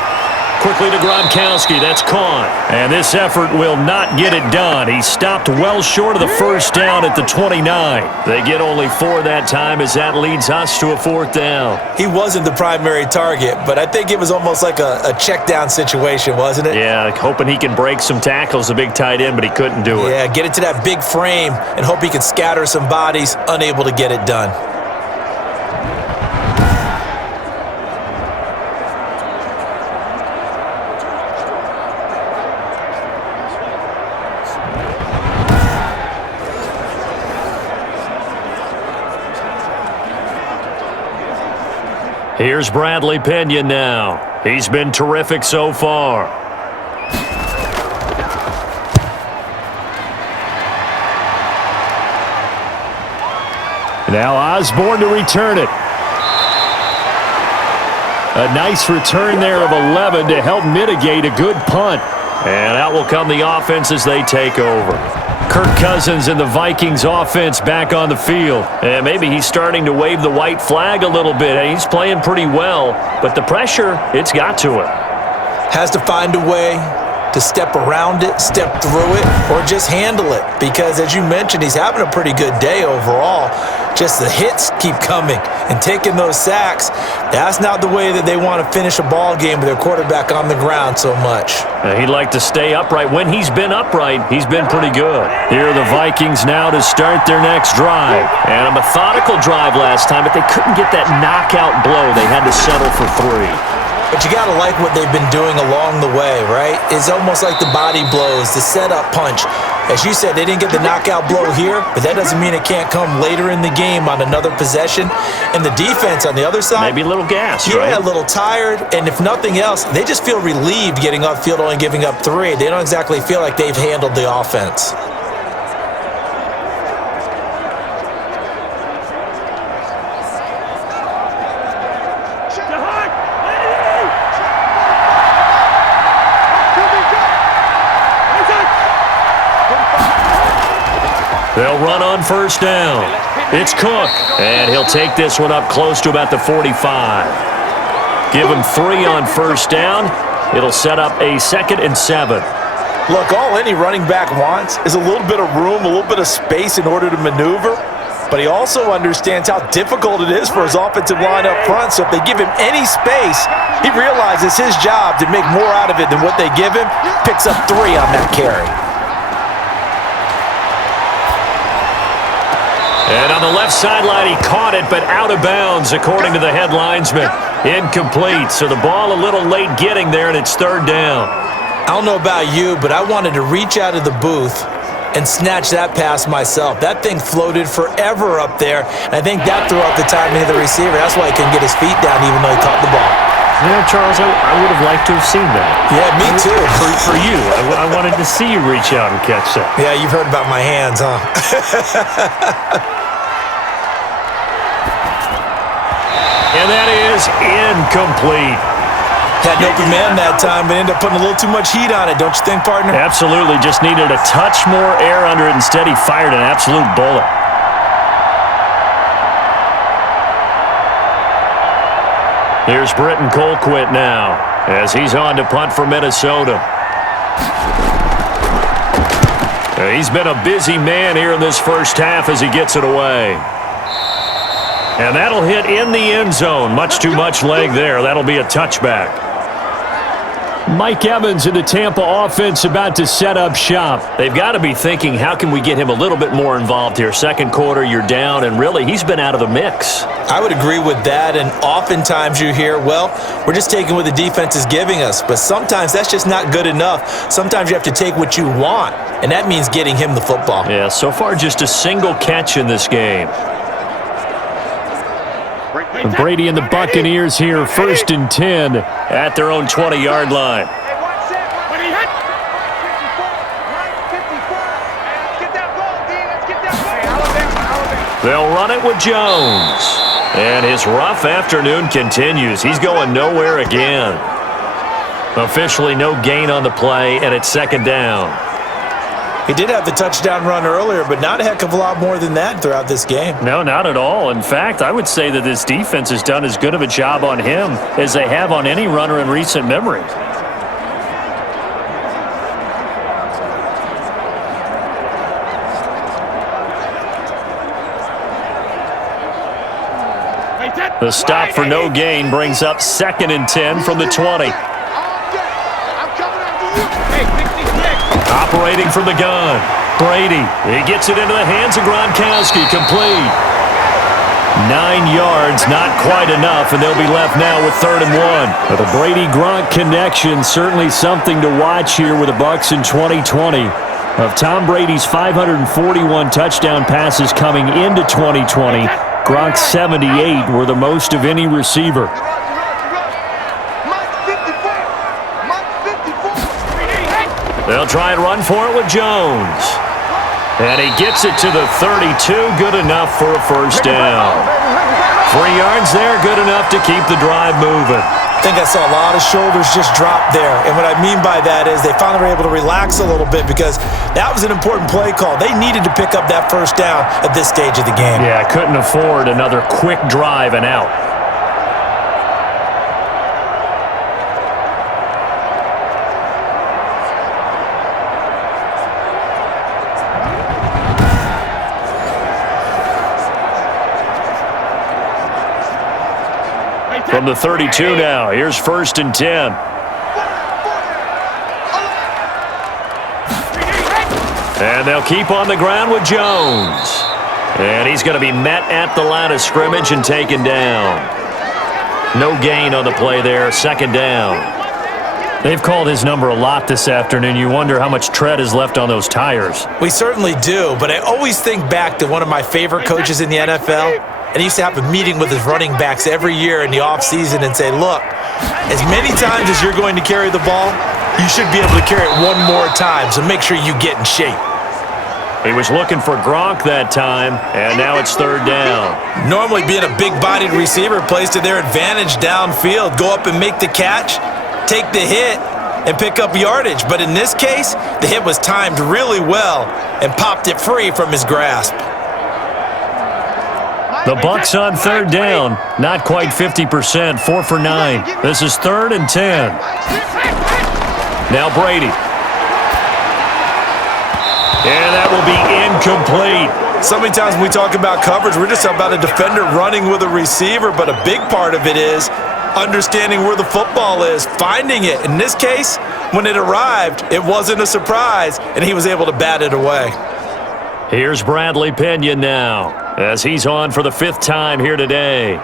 Quickly to Gronkowski. That's caught. And this effort will not get it done. He stopped well short of the 1st down at the 29. They get only 4 that time as that leads us to a 4th down. He wasn't the primary target, but I think it was almost like a check down situation, wasn't it? Yeah, hoping he can break some tackles, a big tight end, but he couldn't do it. Yeah, get it to that big frame and hope he can scatter some bodies, unable to get it done. Here's Bradley Pena now. He's been terrific so far. Now Osborne to return it. A nice return there of 11 to help mitigate a good punt. And out will come the offense as they take over. Kirk Cousins and the Vikings offense back on the field. And maybe he's starting to wave the white flag a little bit. He's playing pretty well, but the pressure, it's got to him. Has to find a way to step around it, step through it, or just handle it. Because as you mentioned, he's having a pretty good day overall. Just the hits keep coming and taking those sacks. That's not the way that they want to finish a ball game with their quarterback on the ground so much. He'd like to stay upright. When he's been upright, he's been pretty good. Here are the Vikings now to start their next drive. And a methodical drive last time, but they couldn't get that knockout blow. They had to settle for 3. But you got to like what they've been doing along the way, right? It's almost like the body blows, the setup punch. As you said, they didn't get the knockout blow here, but that doesn't mean it can't come later in the game on another possession. And the defense on the other side, maybe a little gas, right? Yeah, a little tired. And if nothing else, they just feel relieved getting upfield, only giving up 3. They don't exactly feel like they've handled the offense. They'll run on first down. It's Cook, and he'll take this one up close to about the 45. Give him 3 on first down. It'll set up a 2nd and 7. Look, all any running back wants is a little bit of room, a little bit of space in order to maneuver. But he also understands how difficult it is for his offensive line up front. So if they give him any space, he realizes his job to make more out of it than what they give him. Picks up 3 on that carry. And on the left sideline, he caught it, but out of bounds, according to the head linesman. Incomplete, so the ball a little late getting there, and it's 3rd down. I don't know about you, but I wanted to reach out of the booth and snatch that pass myself. That thing floated forever up there, and I think that threw out the timing of the receiver. That's why he couldn't get his feet down even though he caught the ball. Yeah, Charles, I would have liked to have seen that. Yeah, me too. For you, I wanted to see you reach out and catch that. Yeah, you've heard about my hands, huh? And that is incomplete. Had an open man that time, but ended up putting a little too much heat on it, don't you think, partner? Absolutely. Just needed a touch more air under it. Instead, he fired an absolute bullet. Here's Britton Colquitt now as he's on to punt for Minnesota. He's been a busy man here in this first half as he gets it away. And that'll hit in the end zone. Much too much leg there. That'll be a touchback. Mike Evans and the Tampa offense about to set up shop. They've got to be thinking, how can we get him a little bit more involved here? Second quarter, you're down, and really, he's been out of the mix. I would agree with that, and oftentimes you hear, well, we're just taking what the defense is giving us, but sometimes that's just not good enough. Sometimes you have to take what you want, and that means getting him the football. Yeah, so far just a single catch in this game. Brady and the Buccaneers here, 1st and 10 at their own 20-yard line. They'll run it with Jones. And his rough afternoon continues. He's going nowhere again. Officially no gain on the play, and it's 2nd down. He did have the touchdown run earlier, but not a heck of a lot more than that throughout this game. No, not at all. In fact, I would say that this defense has done as good of a job on him as they have on any runner in recent memory. The stop for no gain brings up 2nd and 10 from the 20. Operating from the gun, Brady. He gets it into the hands of Gronkowski, complete. 9 yards, not quite enough, and they'll be left now with 3rd and 1. But the Brady-Gronk connection, certainly something to watch here with the Bucs in 2020. Of Tom Brady's 541 touchdown passes coming into 2020, Gronk's 78 were the most of any receiver. They'll try and run for it with Jones. And he gets it to the 32, good enough for a first down. 3 yards there, good enough to keep the drive moving. I think I saw a lot of shoulders just drop there. And what I mean by that is they finally were able to relax a little bit because that was an important play call. They needed to pick up that first down at this stage of the game. Yeah, couldn't afford another quick drive and out. From the 32 now, here's 1st and 10. And they'll keep on the ground with Jones. And he's going to be met at the line of scrimmage and taken down. No gain on the play there, 2nd down. They've called his number a lot this afternoon. You wonder how much tread is left on those tires. We certainly do, but I always think back to one of my favorite coaches in the NFL. And he used to have a meeting with his running backs every year in the offseason and say, look, as many times as you're going to carry the ball, you should be able to carry it one more time, so make sure you get in shape. He was looking for Gronk that time, and now it's 3rd down. Normally being a big-bodied receiver plays to their advantage downfield. Go up and make the catch, take the hit, and pick up yardage. But in this case, the hit was timed really well and popped it free from his grasp. The Bucs on 3rd down, not quite 50%, 4 for 9. This is 3rd and 10. Now Brady. And that will be incomplete. So many times when we talk about coverage, we're just about a defender running with a receiver, but a big part of it is understanding where the football is, finding it. In this case, when it arrived, it wasn't a surprise, and he was able to bat it away. Here's Bradley Pinion now, as he's on for the 5th time here today.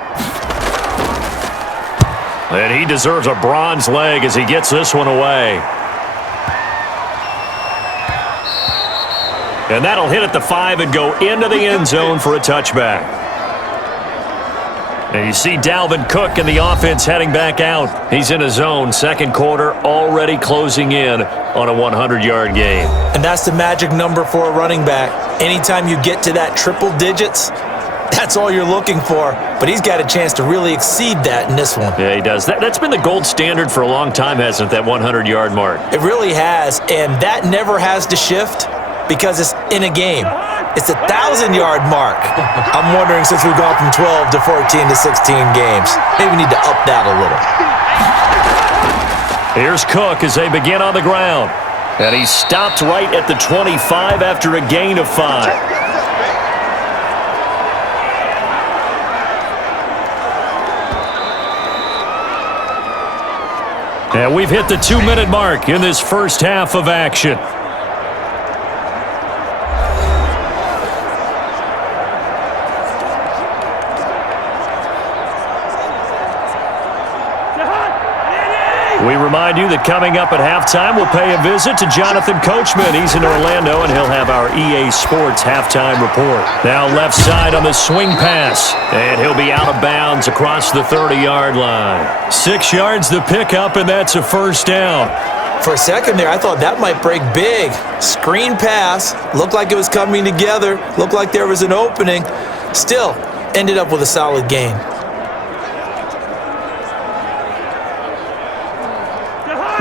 And he deserves a bronze leg as he gets this one away. And that'll hit at the 5 and go into the end zone for a touchback. And you see Dalvin Cook and the offense heading back out. He's in his zone, 2nd quarter, already closing in on a 100-yard game. And that's the magic number for a running back. Anytime you get to that triple digits, that's all you're looking for. But he's got a chance to really exceed that in this one. Yeah, he does. That's been the gold standard for a long time, hasn't it, that 100-yard mark? It really has, and that never has to shift because it's in a game. It's a 1,000-yard mark. I'm wondering, since we've gone from 12 to 14 to 16 games, maybe we need to up that a little. Here's Cook as they begin on the ground. And he stopped right at the 25 after a gain of 5. And we've hit the 2-minute mark in this first half of action. We remind you that coming up at halftime, we'll pay a visit to Jonathan Coachman. He's in Orlando, and he'll have our EA Sports halftime report. Now left side on the swing pass, and he'll be out of bounds across the 30-yard line. 6 yards the pickup, and that's a 1st down. For a second there, I thought that might break big. Screen pass, looked like it was coming together, looked like there was an opening. Still, ended up with a solid gain.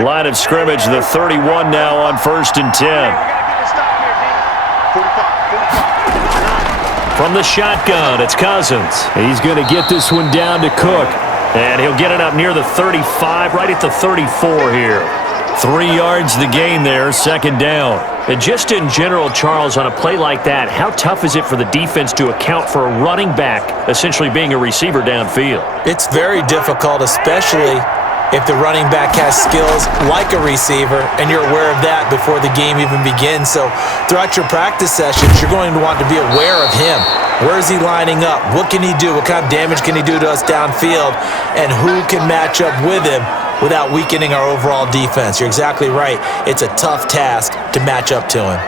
Line of scrimmage, the 31 now on 1st and 10. From the shotgun, it's Cousins. He's going to get this one down to Cook. And he'll get it up near the 35, right at the 34 here. 3 yards the gain there, 2nd down. And just in general, Charles, on a play like that, how tough is it for the defense to account for a running back essentially being a receiver downfield? It's very difficult, especially if the running back has skills like a receiver, and you're aware of that before the game even begins. So throughout your practice sessions, you're going to want to be aware of him. Where is he lining up? What can he do? What kind of damage can he do to us downfield? And who can match up with him without weakening our overall defense? You're exactly right. It's a tough task to match up to him.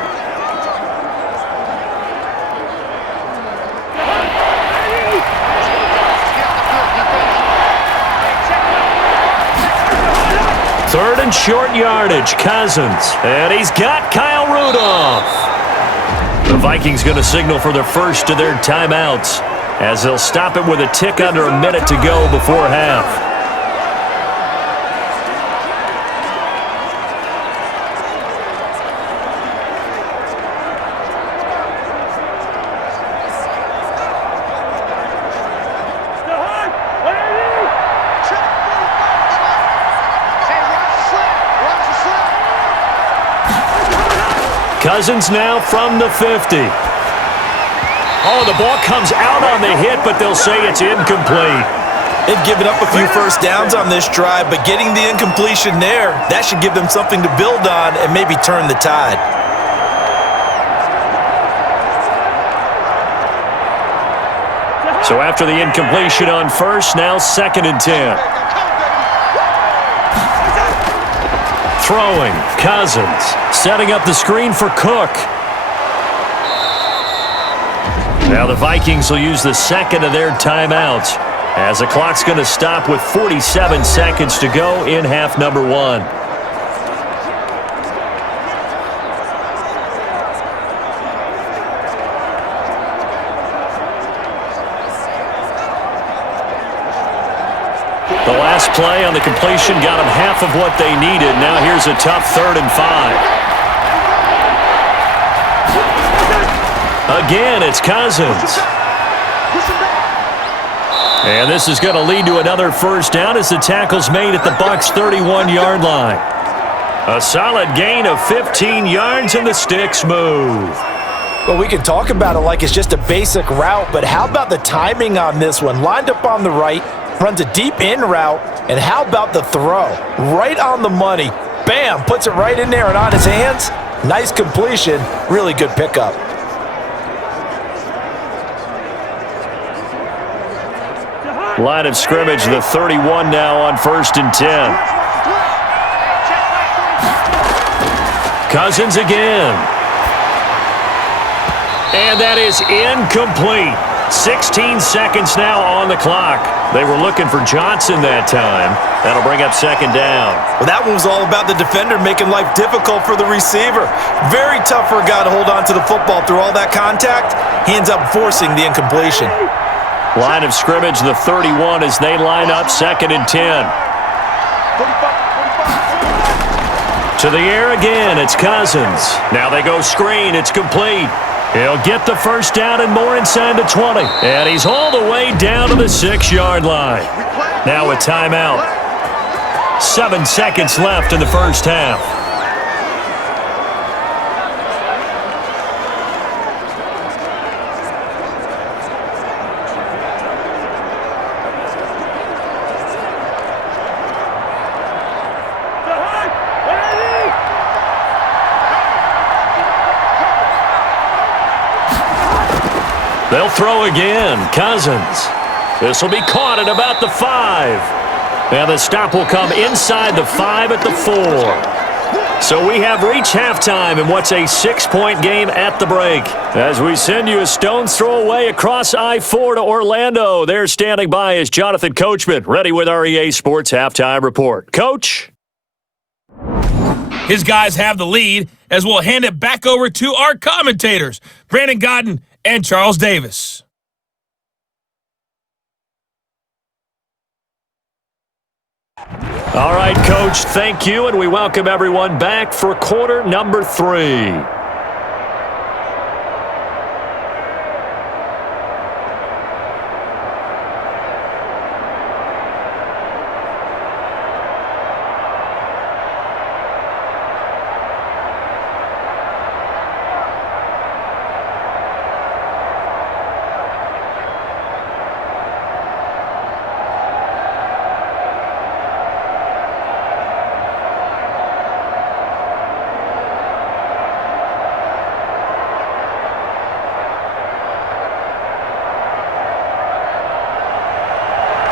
Third and short yardage, Cousins. And he's got Kyle Rudolph. The Vikings going to signal for the first of their timeouts. as they'll stop it with a tick under a minute to go before half. Cousins now from the 50. Oh, the ball comes out on the hit, but they'll say it's incomplete. They've given up a few first downs on this drive, but getting the incompletion there, that should give them something to build on and maybe turn the tide. So after the incompletion on first, now 2nd and 10. Throwing, Cousins, setting up the screen for Cook. Now the Vikings will use the second of their timeouts, as the clock's going to stop with 47 seconds to go in half number 1. The last play on the completion got them half of what they needed. Now here's a tough 3rd and 5. Again, it's Cousins. And this is going to lead to another first down as the tackle's made at the Bucs' 31-yard line. A solid gain of 15 yards and the sticks move. Well, we can talk about it like it's just a basic route, but how about the timing on this one? Lined up on the right, runs a deep in route, and how about the throw? Right on the money. Bam! Puts it right in there and on his hands. Nice completion. Really good pickup. Line of scrimmage, the 31 now on 1st and 10. Cousins again. And that is incomplete. 16 seconds now on the clock. They were looking for Johnson that time. That'll bring up 2nd down. Well, that one was all about the defender making life difficult for the receiver. Very tough for a guy to hold on to the football through all that contact. He ends up forcing the incompletion. Line of scrimmage, the 31 as they line up 2nd and 10. To the air again, it's Cousins. Now they go screen, it's complete. He'll get the first down and more inside the 20. And he's all the way down to the 6-yard line. Now a timeout. 7 seconds left in the first half. They'll throw again. Cousins. This will be caught at about the 5. Now the stop will come inside the 5 at the 4. So we have reached halftime in what's a 6-point game at the break. As we send you a stone's throw away across I-4 to Orlando. There standing by is Jonathan Coachman, ready with our EA Sports Halftime Report. Coach? His guys have the lead as we'll hand it back over to our commentators, Brandon Godden and Charles Davis. All right, Coach, thank you, and we welcome everyone back for quarter number 3.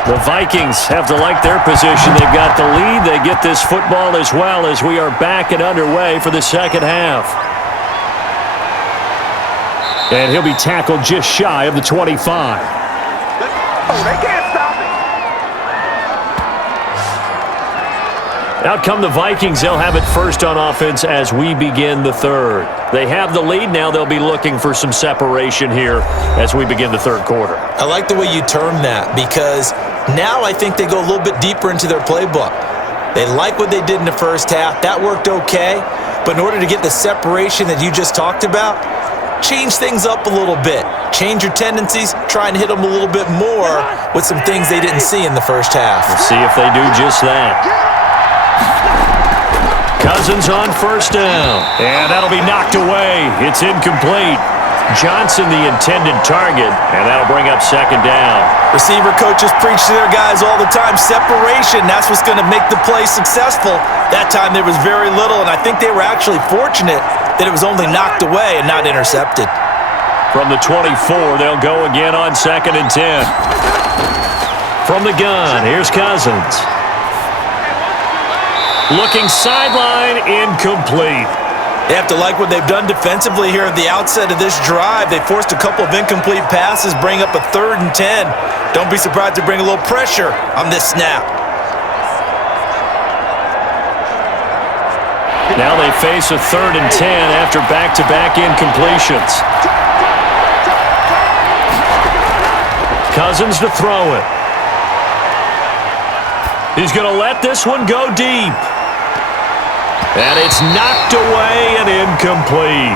The Vikings have to like their position. They've got the lead. They get this football as well as we are back and underway for the second half. And he'll be tackled just shy of the 25. Oh, they can't stop it. Out come the Vikings. They'll have it first on offense as we begin the third. They have the lead now. They'll be looking for some separation here as we begin the third quarter. I like the way you term that because now I think they go a little bit deeper into their playbook. They like what they did in the first half. That worked okay. But in order to get the separation that you just talked about, change things up a little bit. Change your tendencies. Try and hit them a little bit more with some things they didn't see in the first half. We'll see if they do just that. Cousins on first down. And that'll be knocked away. It's incomplete. Johnson the intended target, and that'll bring up second down. Receiver coaches preach to their guys all the time. Separation, that's what's going to make the play successful. That time there was very little, and I think they were actually fortunate that it was only knocked away and not intercepted. From the 24, they'll go again on 2nd and 10. From the gun, here's Cousins. Looking sideline, incomplete. They have to like what they've done defensively here at the outset of this drive. They forced a couple of incomplete passes, bring up a 3rd and 10. Don't be surprised to bring a little pressure on this snap. Now they face a 3rd and 10 after back-to-back incompletions. Cousins to throw it. He's going to let this one go deep. And it's knocked away and incomplete.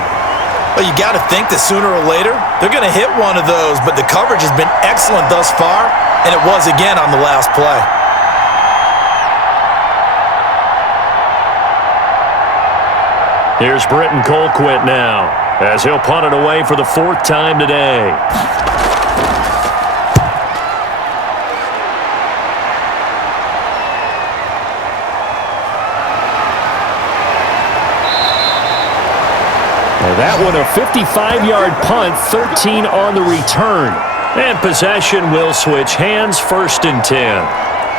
Well, you got to think that sooner or later, they're going to hit one of those, but the coverage has been excellent thus far, and it was again on the last play. Here's Britton Colquitt now, as he'll punt it away for the 4th time today. That one a 55-yard punt, 13 on the return. And possession will switch hands, 1st and 10.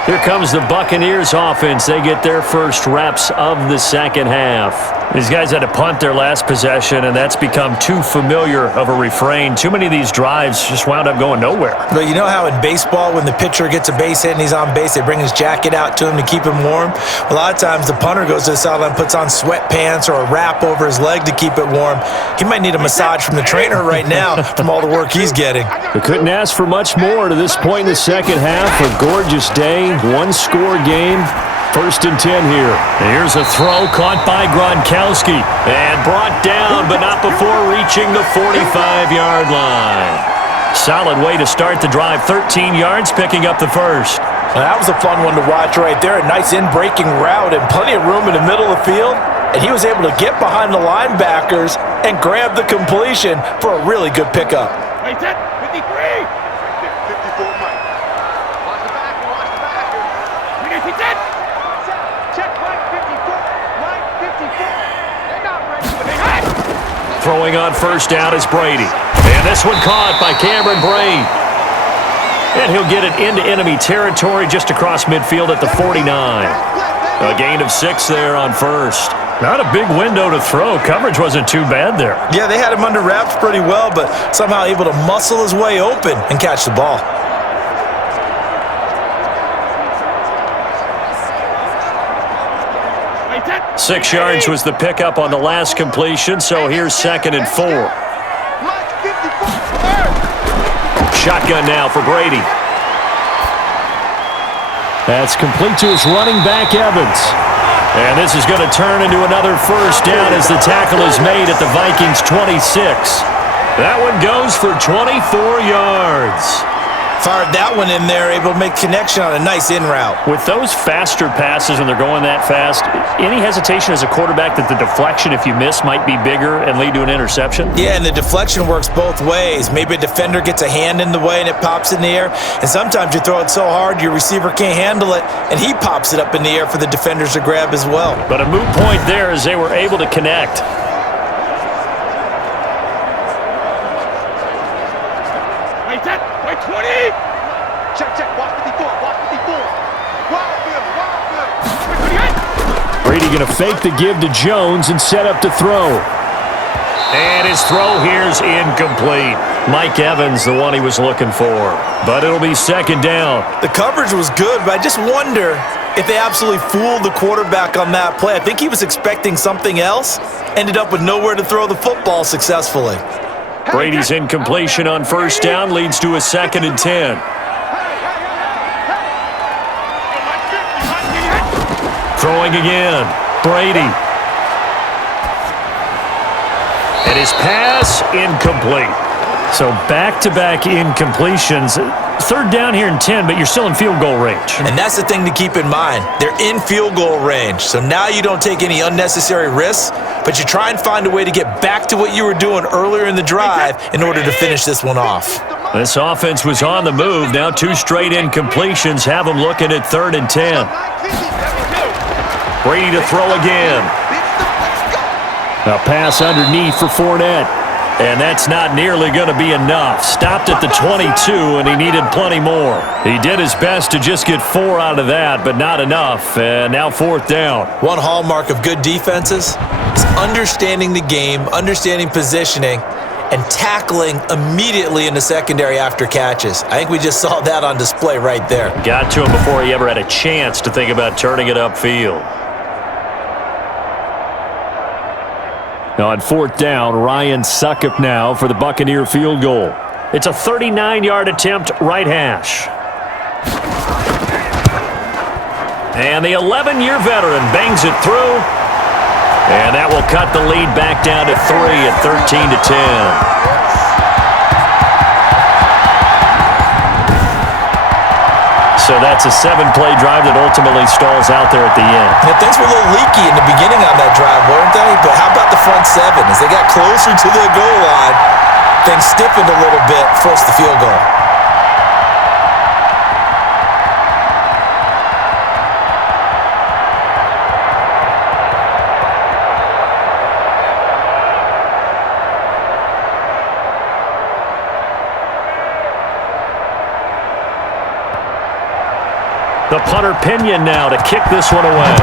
Here comes the Buccaneers offense. They get their first reps of the second half. These guys had to punt their last possession, and that's become too familiar of a refrain. Too many of these drives just wound up going nowhere. But you know how in baseball, when the pitcher gets a base hit and he's on base, they bring his jacket out to him to keep him warm? A lot of times the punter goes to the sideline, puts on sweatpants or a wrap over his leg to keep it warm. He might need a massage from the trainer right now from all the work he's getting. We couldn't ask for much more to this point in the second half. A gorgeous day, one-score game. 1st and 10 here. Here's a throw caught by Gronkowski and brought down, but not before reaching the 45-yard line. Solid way to start the drive. 13 yards, picking up the first. Well, that was a fun one to watch right there. A nice in-breaking route and plenty of room in the middle of the field. And he was able to get behind the linebackers and grab the completion for a really good pickup. 53! 54, Mike. Watch the back, watch the back. We need to check right 54, right 54. They're not ready for the Throwing on first down is Brady. And this one caught by Cameron Brate. And he'll get it into enemy territory just across midfield at the 49. A gain of 6 there on first. Not a big window to throw. Coverage wasn't too bad there. Yeah, they had him under wraps pretty well, but somehow able to muscle his way open and catch the ball. Six yards was the pickup on the last completion, so here's 2nd and 4. Shotgun now for Brady. That's complete to his running back, Evans. And this is going to turn into another first down as the tackle is made at the Vikings 26. That one goes for 24 yards. Fired that one in there, able to make connection on a nice in route. With those faster passes when they're going that fast, any hesitation as a quarterback that the deflection, if you miss, might be bigger and lead to an interception? Yeah, and the deflection works both ways. Maybe a defender gets a hand in the way and it pops in the air, and sometimes you throw it so hard your receiver can't handle it, and he pops it up in the air for the defenders to grab as well. But a moot point there as they were able to connect. Check, watch 54, watch 54. Wild Brady going to fake the give to Jones and set up to throw. And his throw here's incomplete. Mike Evans, the one he was looking for. But it'll be 2nd down. The coverage was good, but I just wonder if they absolutely fooled the quarterback on that play. I think he was expecting something else, ended up with nowhere to throw the football successfully. Brady's incompletion on first down leads to a 2nd and 10. Throwing again. Brady. And his pass incomplete. So back-to-back incompletions. 3rd down here and 10, but you're still in field goal range. And that's the thing to keep in mind. They're in field goal range. So now you don't take any unnecessary risks, but you try and find a way to get back to what you were doing earlier in the drive in order to finish this one off. This offense was on the move. Now 2 straight incompletions have them looking at 3rd and 10. Brady to throw again. A pass underneath for Fournette. And that's not nearly going to be enough. Stopped at the 22, and he needed plenty more. He did his best to just get 4 out of that, but not enough. And now 4th down. One hallmark of good defenses is understanding the game, understanding positioning, and tackling immediately in the secondary after catches. I think we just saw that on display right there. Got to him before he ever had a chance to think about turning it upfield. On 4th down, Ryan Succop now for the Buccaneer field goal. It's a 39-yard attempt, right hash. And the 11-year veteran bangs it through. And that will cut the lead back down to 3 at 13-10. So that's a 7-play drive that ultimately stalls out there at the end. Yeah, things were a little leaky in the beginning on that drive, weren't they? But how about the front 7? As they got closer to the goal line, things stiffened a little bit, forced the field goal. The punter Pinion now to kick this one away.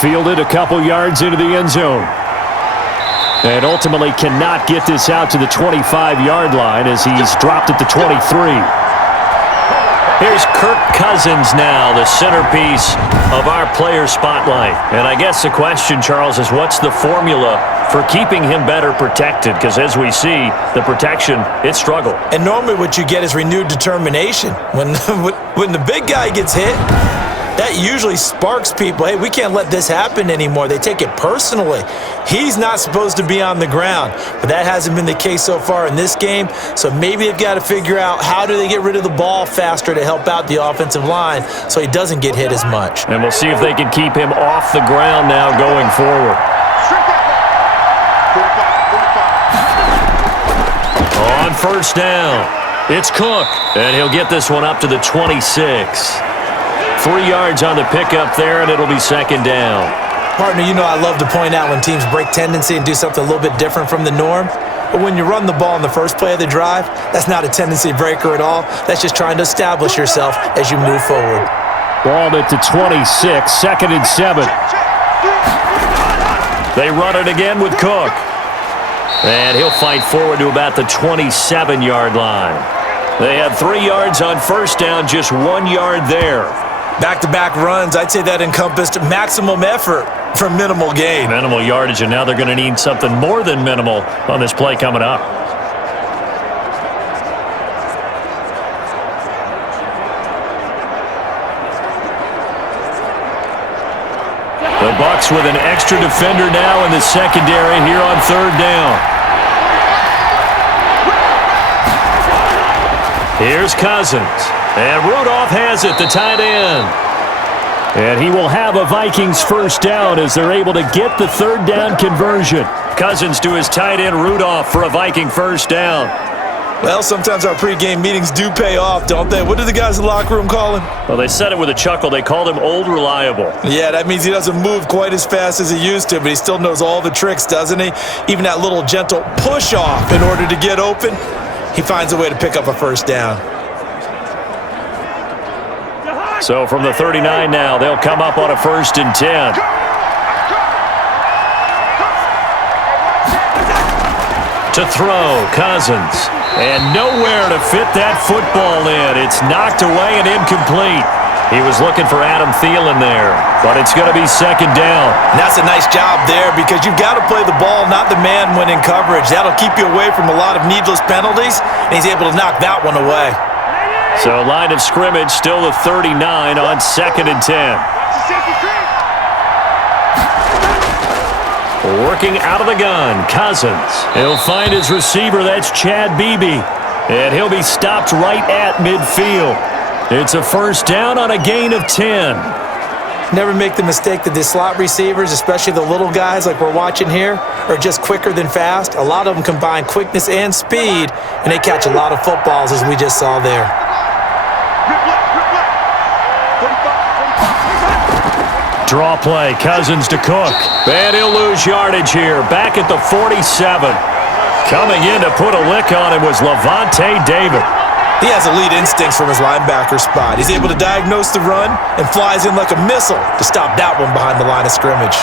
Fielded a couple yards into the end zone. And ultimately cannot get this out to the 25-yard line as he's dropped at the 23. Here's Kirk Cousins now, the centerpiece of our player spotlight. And I guess the question, Charles, is what's the formula for keeping him better protected? Because as we see, the protection, it struggled. And normally what you get is renewed determination. When the big guy gets hit, that usually sparks people. Hey, we can't let this happen anymore. They take it personally. He's not supposed to be on the ground, but that hasn't been the case so far in this game. So maybe they've got to figure out how do they get rid of the ball faster to help out the offensive line so he doesn't get hit as much. And we'll see if they can keep him off the ground now going forward. On first down, it's Cook, and he'll get this one up to the 26. 3 yards on the pickup there, and it'll be 2nd down. Partner, you know I love to point out when teams break tendency and do something a little bit different from the norm. But when you run the ball in the first play of the drive, that's not a tendency breaker at all. That's just trying to establish yourself as you move forward. Ball at the 26, 2nd and 7. They run it again with Cook. And he'll fight forward to about the 27-yard line. They had 3 yards on first down, just 1 yard there. Back-to-back runs, I'd say that encompassed maximum effort for minimal gain. Minimal yardage, and now they're going to need something more than minimal on this play coming up. The Bucs with an extra defender now in the secondary here on 3rd down. Here's Cousins. And Rudolph has it, the tight end. And he will have a Vikings first down as they're able to get the 3rd down conversion. Cousins to his tight end Rudolph for a Viking first down. Well, sometimes our pregame meetings do pay off, don't they? What do the guys in the locker room call him? Well, they said it with a chuckle. They called him Old Reliable. Yeah, that means he doesn't move quite as fast as he used to, but he still knows all the tricks, doesn't he? Even that little gentle push-off in order to get open, he finds a way to pick up a first down. So from the 39 now, they'll come up on a 1st and 10. To throw, Cousins. And nowhere to fit that football in. It's knocked away and incomplete. He was looking for Adam Thielen there, but it's going to be second down. And that's a nice job there because you've got to play the ball, not the man when in coverage. That'll keep you away from a lot of needless penalties, and he's able to knock that one away. So line of scrimmage still the 39 on 2nd and 10. Working out of the gun, Cousins. He'll find his receiver, that's Chad Beebe. And he'll be stopped right at midfield. It's a first down on a gain of 10. Never make the mistake that the slot receivers, especially the little guys like we're watching here, are just quicker than fast. A lot of them combine quickness and speed, and they catch a lot of footballs as we just saw there. Draw play, Cousins to Cook. And he'll lose yardage here, back at the 47. Coming in to put a lick on him was Levante David. He has elite instincts from his linebacker spot. He's able to diagnose the run and flies in like a missile to stop that one behind the line of scrimmage.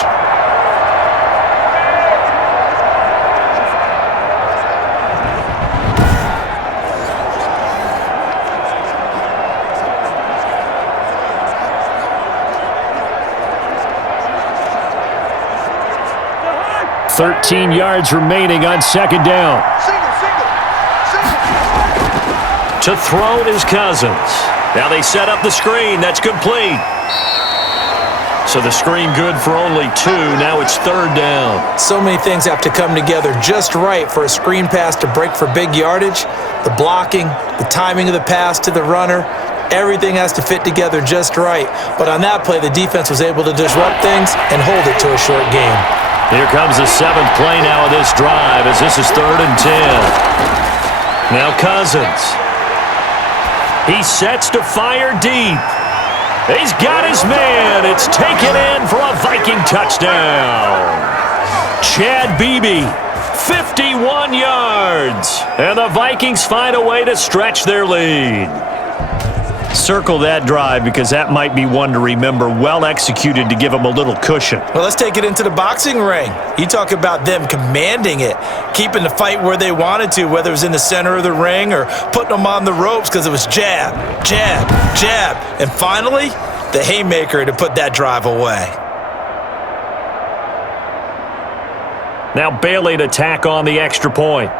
.13 yards remaining on second down. To throw is Cousins. Now they set up the screen. That's complete. So the screen good for only 2. Now it's third down. So many things have to come together just right for a screen pass to break for big yardage. The blocking, the timing of the pass to the runner, everything has to fit together just right. But on that play, the defense was able to disrupt things and hold it to a short game. Here comes the 7th play now of this drive as this is 3rd and 10. Now Cousins. He sets to fire deep. He's got his man. It's taken in for a Viking touchdown. Chad Beebe, 51 yards. And the Vikings find a way to stretch their lead. Circle that drive because that might be one to remember. Well executed to give them a little cushion. Well, let's take it into the boxing ring. You talk about them commanding it, keeping the fight where they wanted to, whether it was in the center of the ring or putting them on the ropes because it was jab, jab, jab. And finally, the haymaker to put that drive away. Now Bailey to tack on the extra point.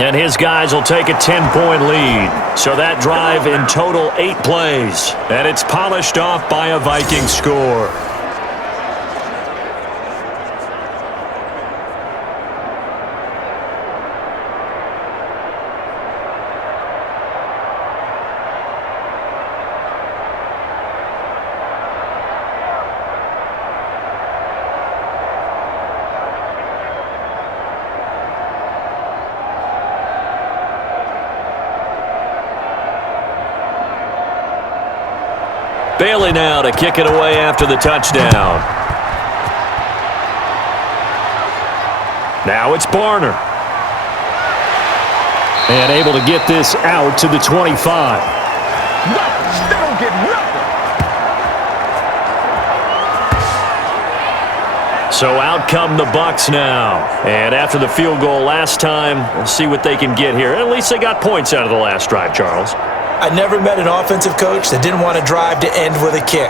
And his guys will take a 10-point lead. So that drive in total 8 plays. And it's polished off by a Viking score. Bailey now to kick it away after the touchdown. Now it's Barner. And able to get this out to the 25. They don't get nothing. So out come the BUCS now. And after the field goal last time, we'll see what they can get here. At least they got points out of the last drive, Charles. I never met an offensive coach that didn't want to drive to end with a kick.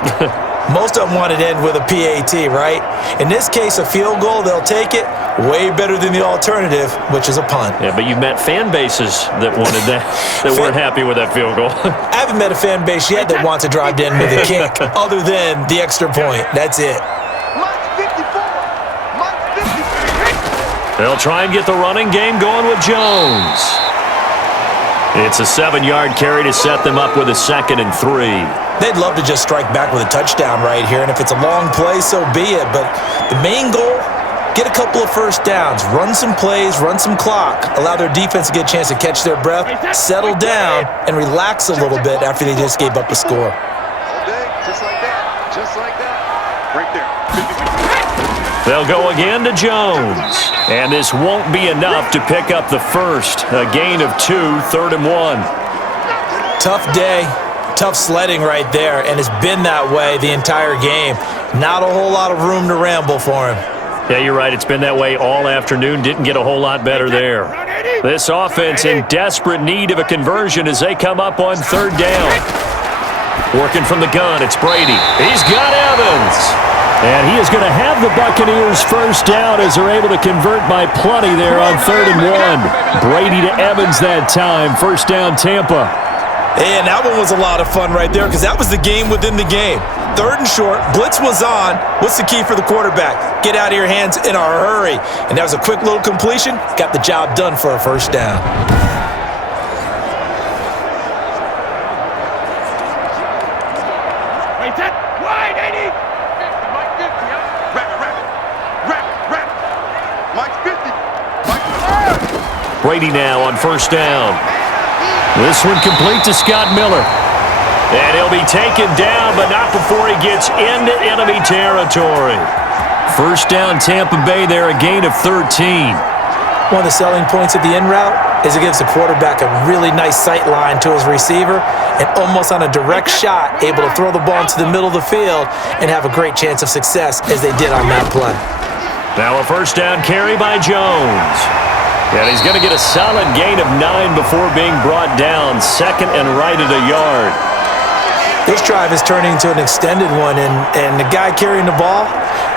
Most of them wanted to end with a PAT, right? In this case, a field goal, they'll take it. Way better than the alternative, which is a punt. Yeah, but you've met fan bases that wanted that, that weren't happy with that field goal. I haven't met a fan base yet that wants to drive to end with a kick, other than the extra point. That's it. They'll try and get the running game going with Jones. It's a 7-yard carry to set them up with a 2nd and 3. They'd love to just strike back with a touchdown right here, and if it's a long play, so be it. But the main goal, get a couple of first downs, run some plays, run some clock, allow their defense to get a chance to catch their breath, settle down, and relax a little bit after they just gave up a score. All day, just like that. Just like that. Right there. They'll go again to Jones. And this won't be enough to pick up the first. A gain of 2, 3rd and 1. Tough day, tough sledding right there, and it's been that way the entire game. Not a whole lot of room to ramble for him. Yeah, you're right. It's been that way all afternoon. Didn't get a whole lot better there. This offense in desperate need of a conversion as they come up on third down. Working from the gun, it's Brady. He's got Evans. And he is going to have the Buccaneers first down as they're able to convert by plenty there on 3rd and 1. Brady to Evans that time. First down, Tampa. And that one was a lot of fun right there because that was the game within the game. 3rd and short, blitz was on. What's the key for the quarterback? Get out of your hands in a hurry. And that was a quick little completion. Got the job done for a first down. Wait, that wide, 80. 50, Mike 50, huh? Wrap. Mike 50. Mike 50. Brady now on first down. This one complete to Scott Miller. And he'll be taken down, but not before he gets into enemy territory. First down, Tampa Bay there, a gain of 13. One of the selling points of the in route is it gives the quarterback a really nice sight line to his receiver and almost on a direct shot able to throw the ball into the middle of the field and have a great chance of success as they did on that play. Now a first down carry by Jones. And he's going to get a solid gain of 9 before being brought down. Second and right at a yard. This drive is turning into an extended one, and the guy carrying the ball,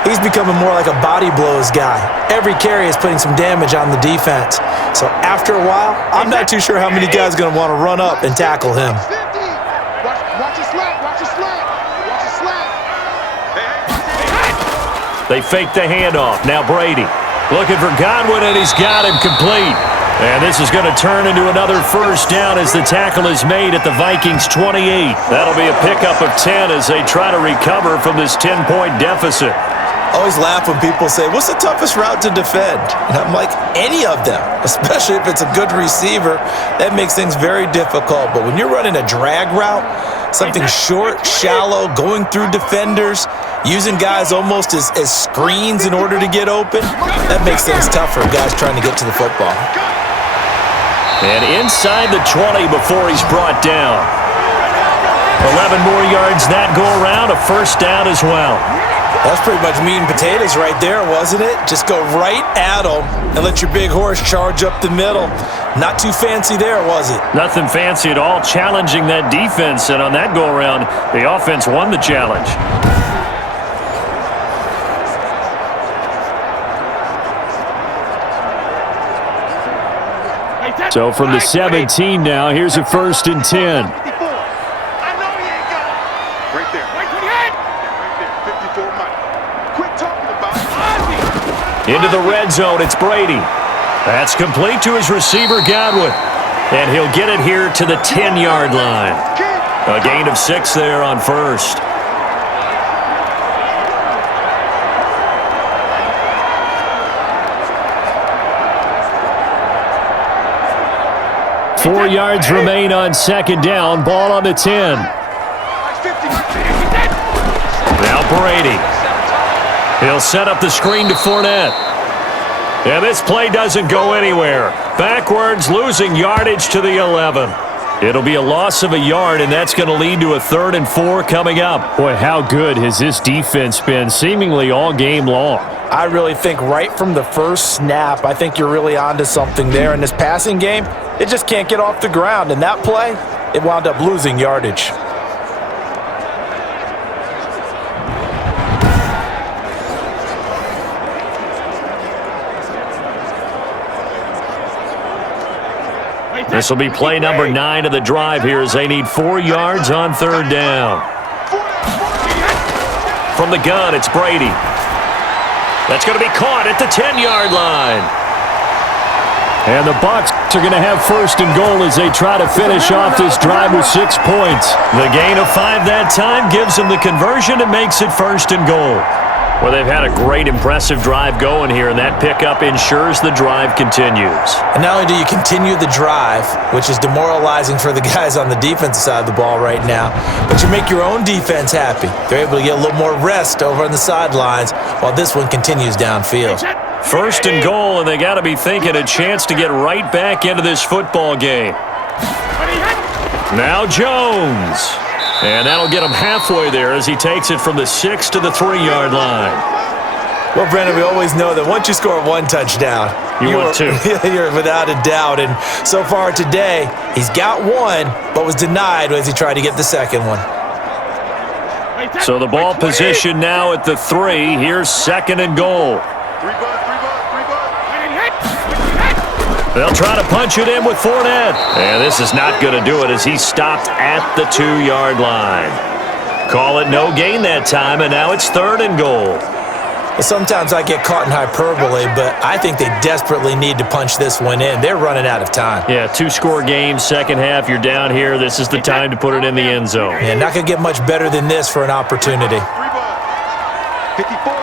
he's becoming more like a body blows guy. Every carry is putting some damage on the defense. So after a while, I'm not too sure how many guys are going to want to run up and tackle him. Watch your slant. They fake the handoff. Now Brady looking for Godwin, and he's got him complete. And this is going to turn into another first down as the tackle is made at the Vikings 28. That'll be a pickup of 10 as they try to recover from this 10-point deficit. I always laugh when people say, what's the toughest route to defend? And I'm like, any of them, especially if it's a good receiver. That makes things very difficult. But when you're running a drag route, something short, shallow, going through defenders, using guys almost as screens in order to get open, that makes things tough for guys trying to get to the football. And inside the 20 before he's brought down. 11 more yards that go around, a first down as well. That's pretty much meat and potatoes right there, wasn't it? Just go right at them and let your big horse charge up the middle. Not too fancy there, was it? Nothing fancy at all, challenging that defense. And on that go-around, the offense won the challenge. So from the 17 now, here's a first and 10. Into the red zone, it's Brady. That's complete to his receiver, Godwin. And he'll get it here to the 10-yard line. A gain of 6 there on first. Four yards remain on second down. Ball on the 10. Now Brady. He'll set up the screen to Fournette. And this play doesn't go anywhere. Backwards, losing yardage to the 11. It'll be a loss of a yard, and that's going to lead to a 3rd and 4 coming up. Boy, how good has this defense been seemingly all game long? I really think right from the first snap, I think you're really onto something there. In this passing game, it just can't get off the ground. And that play, it wound up losing yardage. This will be play number 9 of the drive here as they need 4 yards on third down. From the gun, it's Brady. That's going to be caught at the 10-yard line. And the Bucs are going to have first and goal as they try to finish off this drive with 6 points. The gain of 5 that time gives them the conversion and makes it first and goal. Well, they've had a great, impressive drive going here, and that pickup ensures the drive continues. And not only do you continue the drive, which is demoralizing for the guys on the defensive side of the ball right now, but you make your own defense happy. They're able to get a little more rest over on the sidelines while this one continues downfield. First and goal, and they got to be thinking a chance to get right back into this football game. Now Jones. And that'll get him halfway there as he takes it from the 6 to the 3-yard line. Well, Brandon, we always know that once you score one touchdown, want two. You're without a doubt. And so far today, he's got one, but was denied as he tried to get the second one. So the ball position now at the 3. Here's 2nd and goal. Three butt. They'll try to punch it in with Fournette. And this is not going to do it as he stopped at the 2-yard line. Call it no gain that time, and now it's 3rd and goal. Well, sometimes I get caught in hyperbole, but I think they desperately need to punch this one in. They're running out of time. Yeah, 2-score game, second half. You're down here. This is the time to put it in the end zone. Yeah, not going to get much better than this for an opportunity. 54.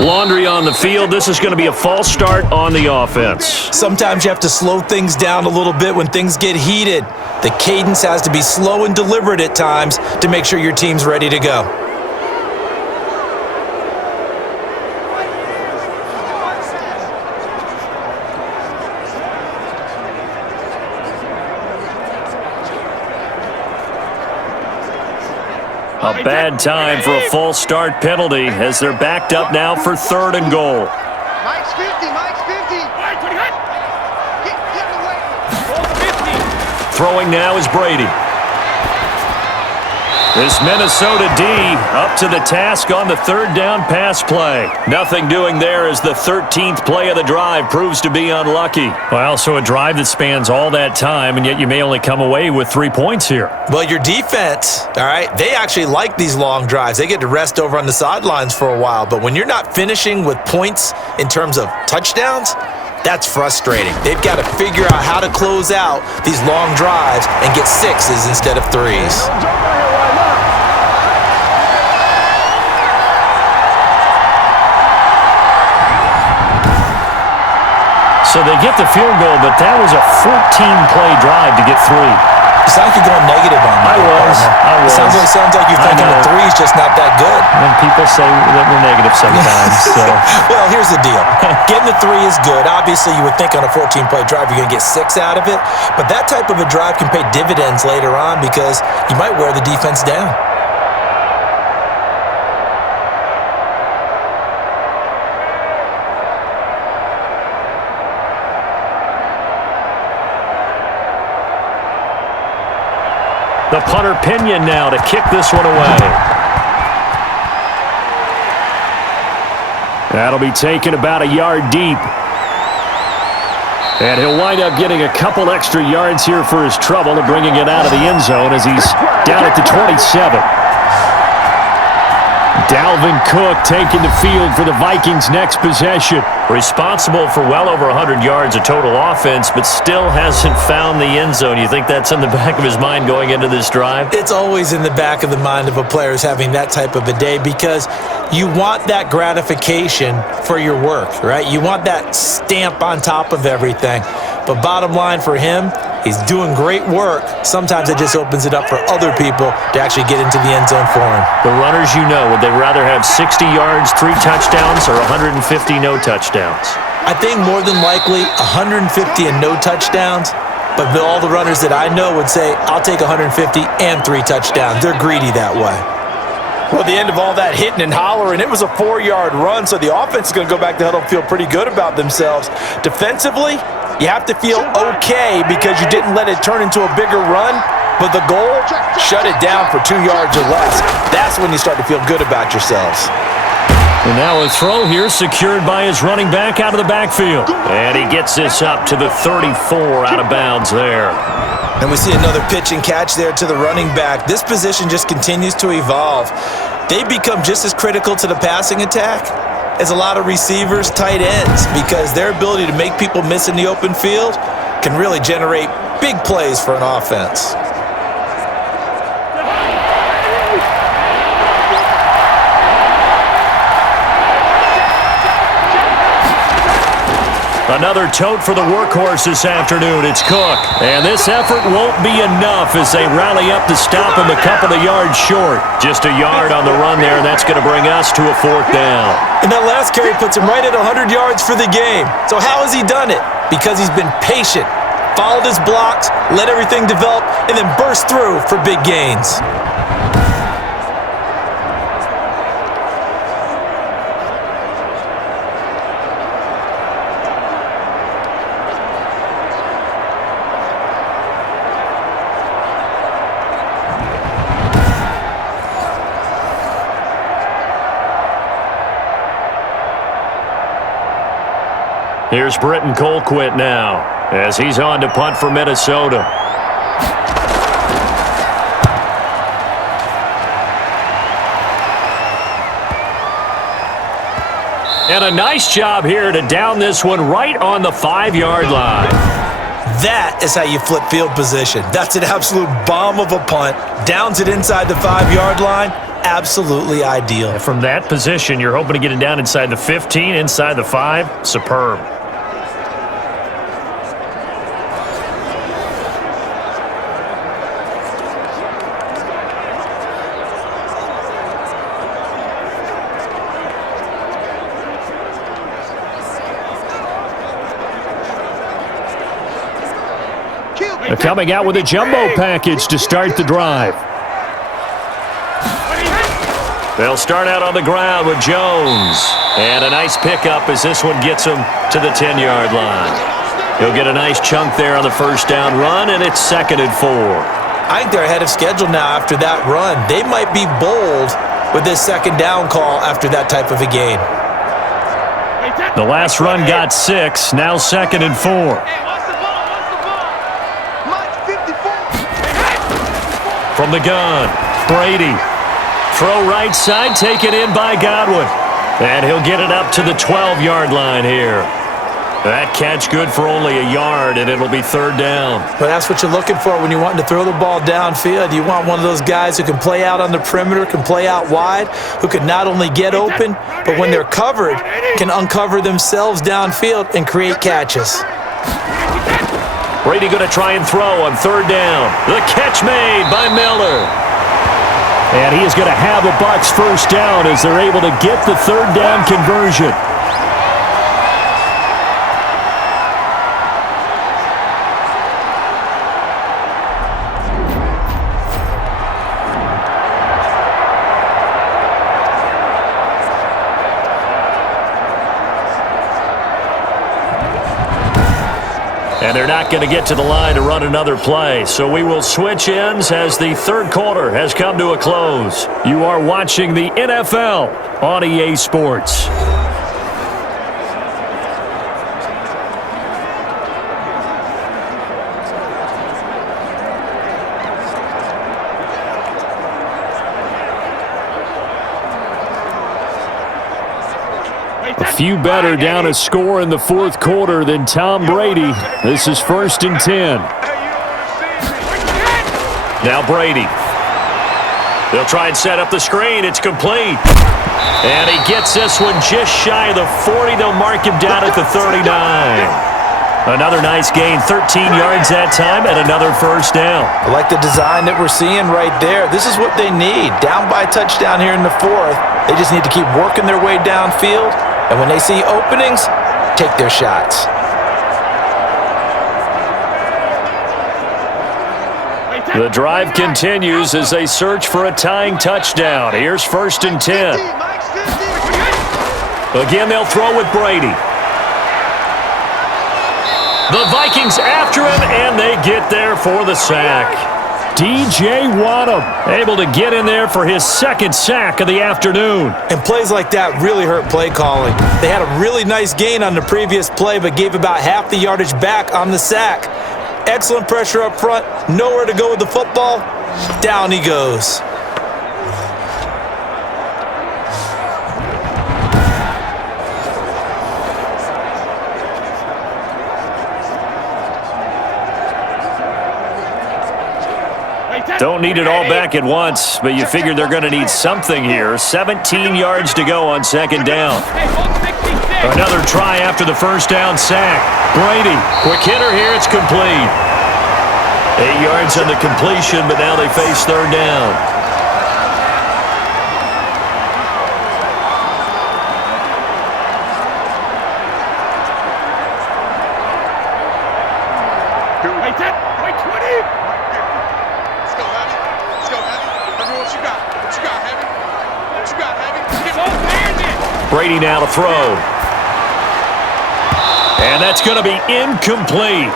Laundry on the field. This is going to be a false start on the offense. Sometimes you have to slow things down a little bit when things get heated. The cadence has to be slow and deliberate at times to make sure your team's ready to go. A bad time for a false start penalty as they're backed up now for 3rd and goal. Mike's 50. Get away. Throwing now is Brady. This Minnesota D up to the task on the 3rd down pass play. Nothing doing there as the 13th play of the drive proves to be unlucky. Well, so a drive that spans all that time, and yet you may only come away with 3 points here. Well, your defense, all right, they actually like these long drives. They get to rest over on the sidelines for a while. But when you're not finishing with points in terms of touchdowns, that's frustrating. They've got to figure out how to close out these long drives and get 6s instead of 3s. So they get the field goal, but that was a 14-play drive to get 3. You sound like you're going negative on me. I was. It sounds like you're thinking the 3's just not that good. And people say that we're negative sometimes. So. Well, here's the deal. Getting the 3 is good. Obviously, you would think on a 14-play drive you're going to get 6 out of it. But that type of a drive can pay dividends later on because you might wear the defense down. The punter Pinion now to kick this one away. That'll be taken about a yard deep. And he'll wind up getting a couple extra yards here for his trouble and bringing it out of the end zone as he's down at the 27. Dalvin Cook taking the field for the Vikings' next possession. Responsible for well over 100 yards of total offense, but still hasn't found the end zone. You think that's in the back of his mind going into this drive? It's always in the back of the mind of a player who's having that type of a day because you want that gratification for your work, right? You want that stamp on top of everything. But bottom line for him, he's doing great work. Sometimes it just opens it up for other people to actually get into the end zone for him. The runners, you know, would they rather have 60 yards, 3 touchdowns, or 150 no touchdowns? I think more than likely 150 and no touchdowns. But all the runners that I know would say, I'll take 150 and 3 touchdowns. They're greedy that way. Well, the end of all that hitting and hollering, it was a 4-yard run, so the offense is going to go back to huddle and feel pretty good about themselves. Defensively, you have to feel okay because you didn't let it turn into a bigger run, but the goal, shut it down for 2 yards or less. That's when you start to feel good about yourselves. And now a throw here secured by his running back out of the backfield. And he gets this up to the 34 out of bounds there. And we see another pitch and catch there to the running back. This position just continues to evolve. They become just as critical to the passing attack as a lot of receivers, tight ends, because their ability to make people miss in the open field can really generate big plays for an offense. Another tote for the workhorse this afternoon. It's Cook. And this effort won't be enough as they rally up to stop him a couple of yards short. Just a yard on the run there, and that's going to bring us to a 4th down. And that last carry puts him right at 100 yards for the game. So how has he done it? Because he's been patient, followed his blocks, let everything develop, and then burst through for big gains. Here's Britton Colquitt now as he's on to punt for Minnesota. And a nice job here to down this one right on the 5-yard line. That is how you flip field position. That's an absolute bomb of a punt. Downs it inside the 5-yard line. Absolutely ideal. From that position, you're hoping to get it down inside the 15, inside the 5. Superb. They're coming out with a jumbo package to start the drive. They'll start out on the ground with Jones. And a nice pickup as this one gets him to the 10-yard line. He'll get a nice chunk there on the first down run, and it's 2nd and 4. I think they're ahead of schedule now after that run. They might be bold with this 2nd down call after that type of a game. The last run got 6, now 2nd and 4. From the gun, Brady. Throw right side, taken in by Godwin. And he'll get it up to the 12-yard line here. That catch good for only a yard, and it'll be 3rd down. But that's what you're looking for when you're wanting to throw the ball downfield. You want one of those guys who can play out on the perimeter, can play out wide, who can not only get open, but when they're covered, can uncover themselves downfield and create catches. Brady going to try and throw on 3rd down. The catch made by Miller. And he is going to have a Bucs first down as they're able to get the 3rd down conversion. And they're not going to get to the line to run another play. So we will switch ends as the 3rd quarter has come to a close. You are watching the NFL on EA Sports. A few better down a score in the 4th quarter than Tom Brady. This is 1st and 10. Now Brady. They'll try and set up the screen. It's complete. And he gets this one just shy of the 40. They'll mark him down at the 39. Another nice gain, 13 yards that time, and another first down. I like the design that we're seeing right there. This is what they need. Down by a touchdown here in the 4th. They just need to keep working their way downfield. And when they see openings, take their shots. The drive continues as they search for a tying touchdown. Here's 1st and 10. Again, they'll throw with Brady. The Vikings after him, and they get there for the sack. DJ Waddle able to get in there for his 2nd sack of the afternoon. And plays like that really hurt play calling. They had a really nice gain on the previous play, but gave about half the yardage back on the sack. Excellent pressure up front, nowhere to go with the football. Down he goes. Don't need it all back at once, but you figure they're going to need something here. 17 yards to go on 2nd down. Another try after the first down sack. Brady, quick hitter here, it's complete. 8 yards on the completion, but now they face 3rd down. Brady now to throw. And that's going to be incomplete.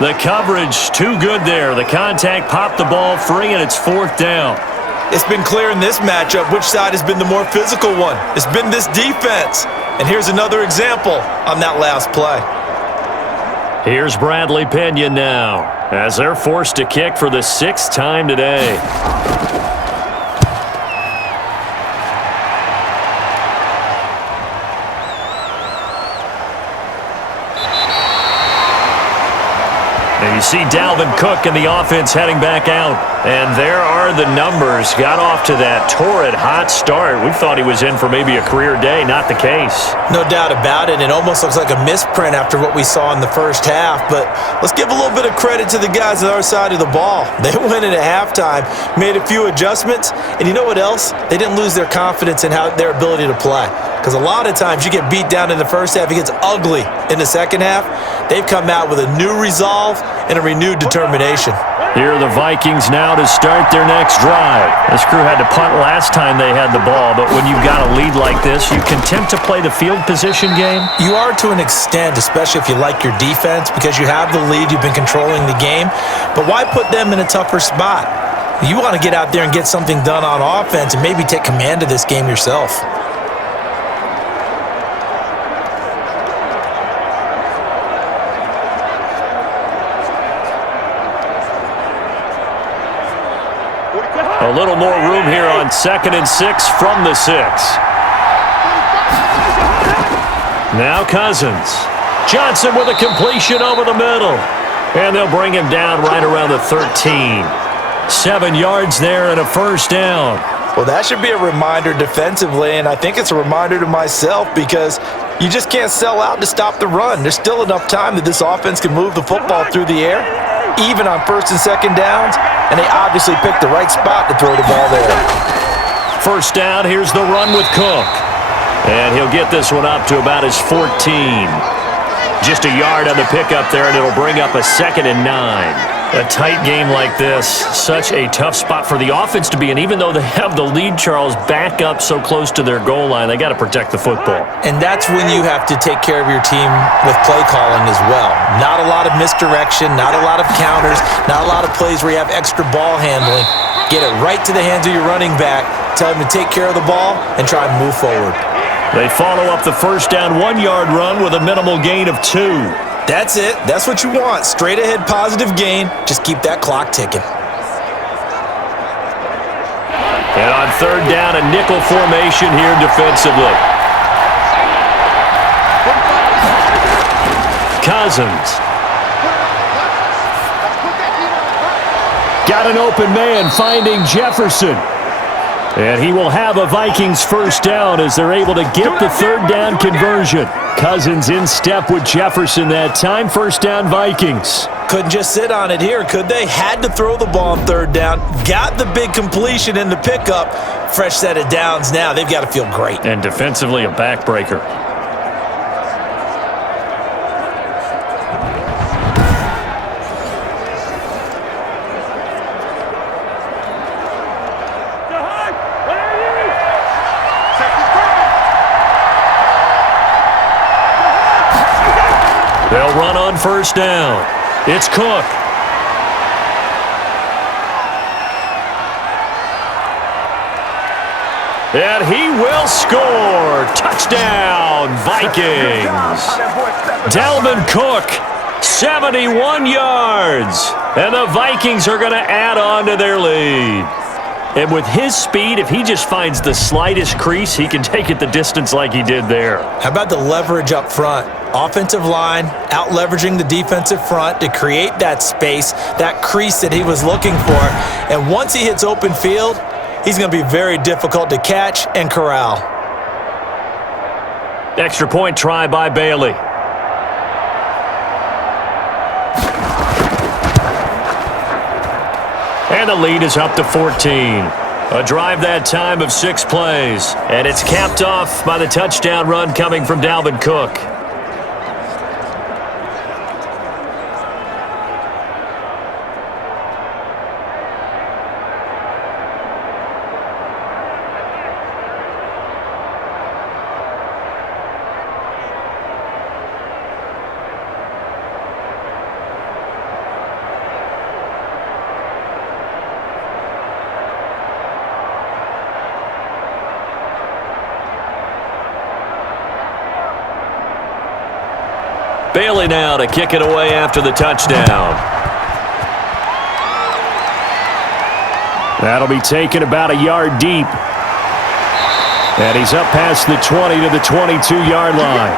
The coverage too good there. The contact popped the ball free, and it's 4th down. It's been clear in this matchup which side has been the more physical one. It's been this defense. And here's another example on that last play. Here's Bradley Pena now, as they're forced to kick for the 6th time today. And you see Dalvin Cook and the offense heading back out. And there are the numbers. Got off to that torrid hot start. We thought he was in for maybe a career day. Not the case. No doubt about it. It almost looks like a misprint after what we saw in the first half. But let's give a little bit of credit to the guys on our side of the ball. They went in at halftime, made a few adjustments. And you know what else? They didn't lose their confidence in their ability to play. Because a lot of times you get beat down in the first half, it gets ugly in the second half. They've come out with a new resolve and a renewed determination. Here are the Vikings now to start their next drive. This crew had to punt last time they had the ball, but when you've got a lead like this, you content to play the field position game? You are to an extent, especially if you like your defense, because you have the lead, you've been controlling the game. But why put them in a tougher spot? You want to get out there and get something done on offense and maybe take command of this game yourself. A little more room here on 2nd and 6 from the 6. Now Cousins. Johnson with a completion over the middle. And they'll bring him down right around the 13. 7 yards there and a first down. Well, that should be a reminder defensively, and I think it's a reminder to myself because you just can't sell out to stop the run. There's still enough time that this offense can move the football through the air, even on 1st and 2nd downs, and they obviously picked the right spot to throw the ball there. First down, here's the run with Cook. And he'll get this one up to about his 14. Just a yard on the pickup there, and it'll bring up a 2nd and 9. A tight game like this, such a tough spot for the offense to be in. Even though they have the lead, Charles, back up so close to their goal line, they got to protect the football. And that's when you have to take care of your team with play calling as well. Not a lot of misdirection, not a lot of counters, not a lot of plays where you have extra ball handling. Get it right to the hands of your running back, tell him to take care of the ball, and try and move forward. They follow up the first down 1-yard run with a minimal gain of 2. That's it. That's what you want. Straight ahead positive gain. Just keep that clock ticking. And on 3rd down, a nickel formation here defensively. Cousins. Got an open man finding Jefferson. And he will have a Vikings first down as they're able to get the 3rd down conversion. Cousins in step with Jefferson that time. First down, Vikings. Couldn't just sit on it here, could they? Had to throw the ball on 3rd down. Got the big completion in the pickup. Fresh set of downs now. They've got to feel great. And defensively, a backbreaker. They'll run on first down. It's Cook. And he will score. Touchdown, Vikings. Dalvin Cook, 71 yards. And the Vikings are going to add on to their lead. And with his speed, if he just finds the slightest crease, he can take it the distance like he did there. How about the leverage up front? Offensive line out-leveraging the defensive front to create that space, that crease that he was looking for. And once he hits open field, he's going to be very difficult to catch and corral. Extra point try by Bailey. And the lead is up to 14. A drive that time of 6 plays. And it's capped off by the touchdown run coming from Dalvin Cook. Bailey now to kick it away after the touchdown. That'll be taken about a yard deep. And he's up past the 20 to the 22-yard line.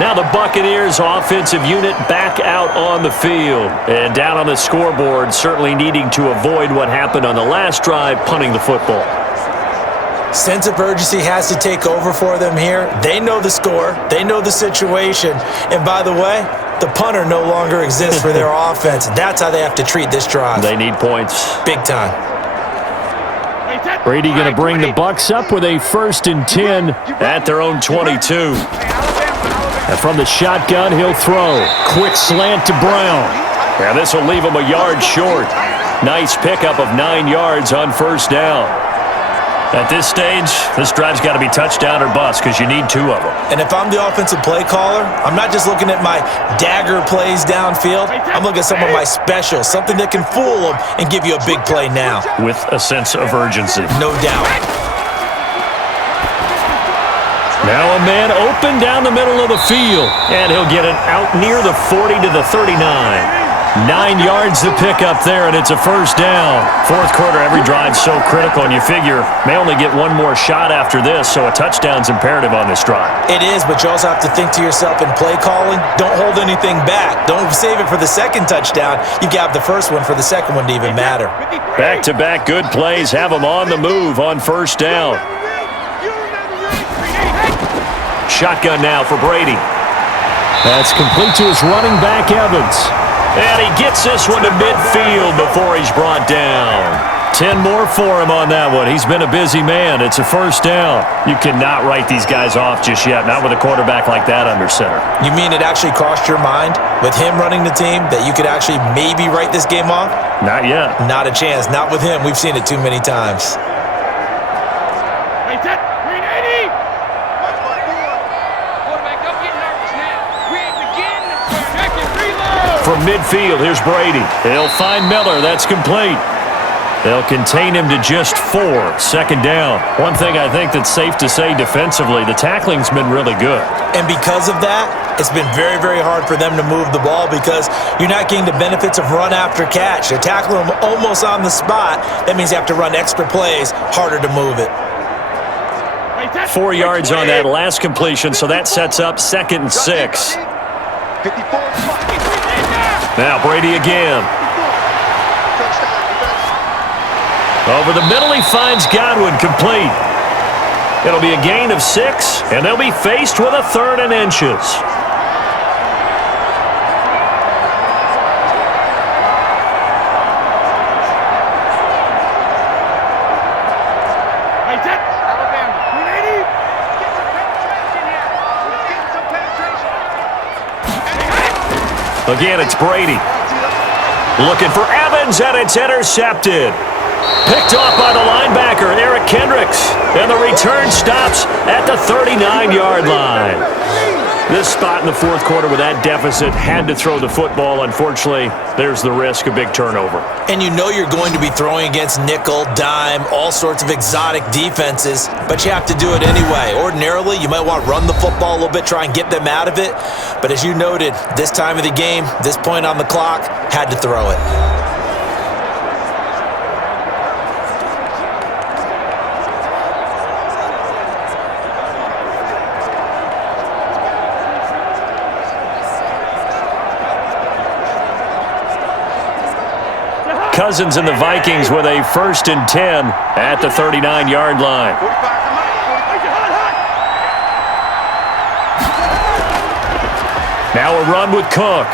Now the Buccaneers offensive unit back out on the field. And down on the scoreboard, certainly needing to avoid what happened on the last drive, punting the football. Sense of urgency has to take over for them here. They know the score. They know the situation. And by the way, the punter no longer exists for their offense. That's how they have to treat this drive. They need points. Big time. Brady going to bring the Bucs up with a 1st and 10 at their own 22. And from the shotgun, he'll throw. Quick slant to Brown. And this will leave him a yard short. Nice pickup of 9 yards on 1st down. At this stage, this drive's got to be touchdown or bust because you need 2 of them. And if I'm the offensive play caller, I'm not just looking at my dagger plays downfield. I'm looking at some of my specials, something that can fool them and give you a big play now. With a sense of urgency. No doubt. Now a man open down the middle of the field. And he'll get it out near the 40 to the 39. 9 yards to pick up there, and it's a 1st down. Fourth quarter, every drive's so critical, and you figure may only get one more shot after this, so a touchdown's imperative on this drive. It is, but you also have to think to yourself in play calling, don't hold anything back. Don't save it for the second touchdown. You've got the first one for the second one to even matter. Back-to-back good plays have them on the move on 1st down. Shotgun now for Brady. That's complete to his running back, Evans. And he gets this one to midfield before he's brought down. 10 more for him on that one. He's been a busy man. It's a 1st down. You cannot write these guys off just yet, not with a quarterback like that under center. You mean it actually crossed your mind with him running the team that you could actually maybe write this game off? Not yet. Not a chance. Not with him. We've seen it too many times. From midfield, here's Brady. They'll find Miller. That's complete. They'll contain him to just 4. 2nd down. One thing I think that's safe to say defensively, the tackling's been really good. And because of that, it's been very, very hard for them to move the ball because you're not getting the benefits of run after catch. They're tackling them almost on the spot. That means you have to run extra plays, harder to move it. 4 yards on that last completion, so that sets up 2nd and 6. Now Brady again. Over the middle, he finds Godwin, complete. It'll be a gain of 6, and they'll be faced with a 3rd and inches. Again, it's Brady. Looking for Evans, and it's intercepted. Picked off by the linebacker, Eric Kendricks. And the return stops at the 39-yard line. This spot in the fourth quarter with that deficit, had to throw the football. Unfortunately, there's the risk of big turnover. And you know you're going to be throwing against nickel, dime, all sorts of exotic defenses, but you have to do it anyway. Ordinarily, you might want to run the football a little bit, try and get them out of it. But as you noted, this time of the game, this point on the clock, had to throw it. Cousins and the Vikings with a 1st and 10 at the 39-yard line. Now a run with Cook.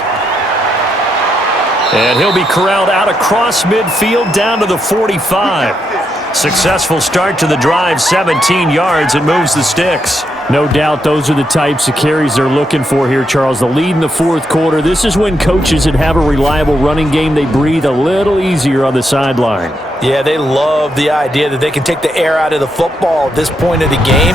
And he'll be corralled out across midfield down to the 45. Successful start to the drive, 17 yards, and moves the sticks. No doubt those are the types of carries they're looking for here, Charles. The lead in the fourth quarter. This is when coaches that have a reliable running game, they breathe a little easier on the sideline. Yeah, they love the idea that they can take the air out of the football at this point of the game.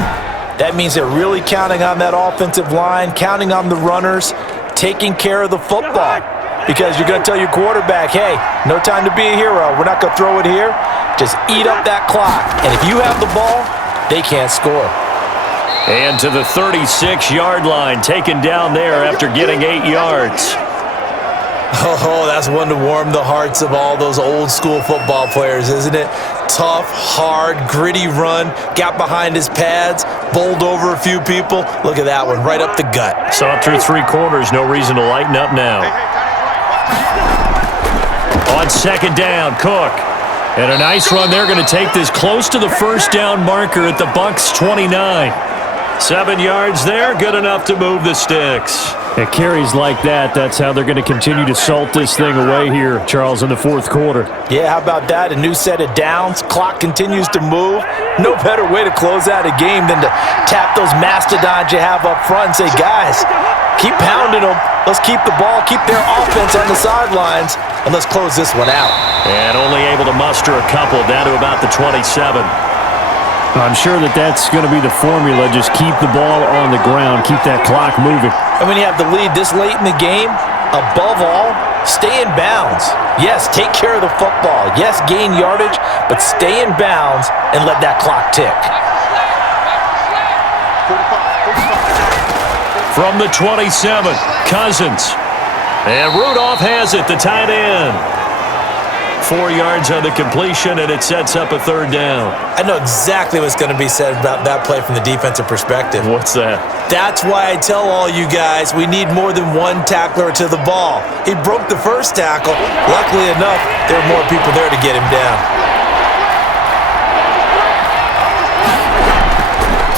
That means they're really counting on that offensive line, counting on the runners, taking care of the football. Because you're going to tell your quarterback, hey, no time to be a hero. We're not going to throw it here. Just eat up that clock. And if you have the ball, they can't score. And to the 36-yard line, taken down there after getting 8 yards. Oh, that's one to warm the hearts of all those old-school football players, isn't it? Tough, hard, gritty run, got behind his pads, bowled over a few people. Look at that one, right up the gut. Saw through 3 quarters, no reason to lighten up now. On second down, Cook. And a nice run. They're going to take this close to the first down marker at the BUCS 29. 7 yards there, good enough to move the sticks. It carries like that. That's how they're going to continue to salt this thing away here, Charles, in the fourth quarter. Yeah, how about that? A new set of downs. Clock continues to move. No better way to close out a game than to tap those mastodons you have up front and say, guys, keep pounding them. Let's keep the ball, keep their offense on the sidelines, and let's close this one out. And only able to muster a couple down to about the 27. I'm sure that's going to be the formula. Just keep the ball on the ground. Keep that clock moving. And when you have the lead this late in the game, above all, stay in bounds. Yes, take care of the football. Yes, gain yardage, but stay in bounds and let that clock tick. From the 27, Cousins. And Rudolph has it, the tight end. 4 yards on the completion, and it sets up a third down. I know exactly what's going to be said about that play from the defensive perspective. What's that? That's why I tell all you guys we need more than one tackler to the ball. He broke the first tackle. Luckily enough, there were more people there to get him down.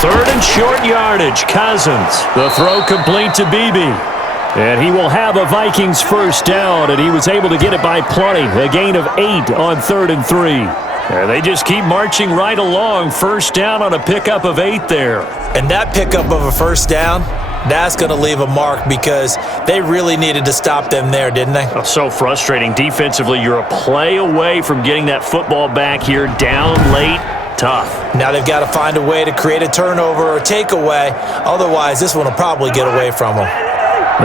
Third and short yardage, Cousins. The throw complete to Beebe. And he will have a Vikings first down, and he was able to get it by plenty. A gain of 8 on 3rd and 3. And they just keep marching right along. First down on a pickup of 8 there. And that pickup of a first down, that's going to leave a mark because they really needed to stop them there, didn't they? Oh, so frustrating. Defensively, you're a play away from getting that football back here. Down late, tough. Now they've got to find a way to create a turnover or takeaway. Otherwise, this one will probably get away from them.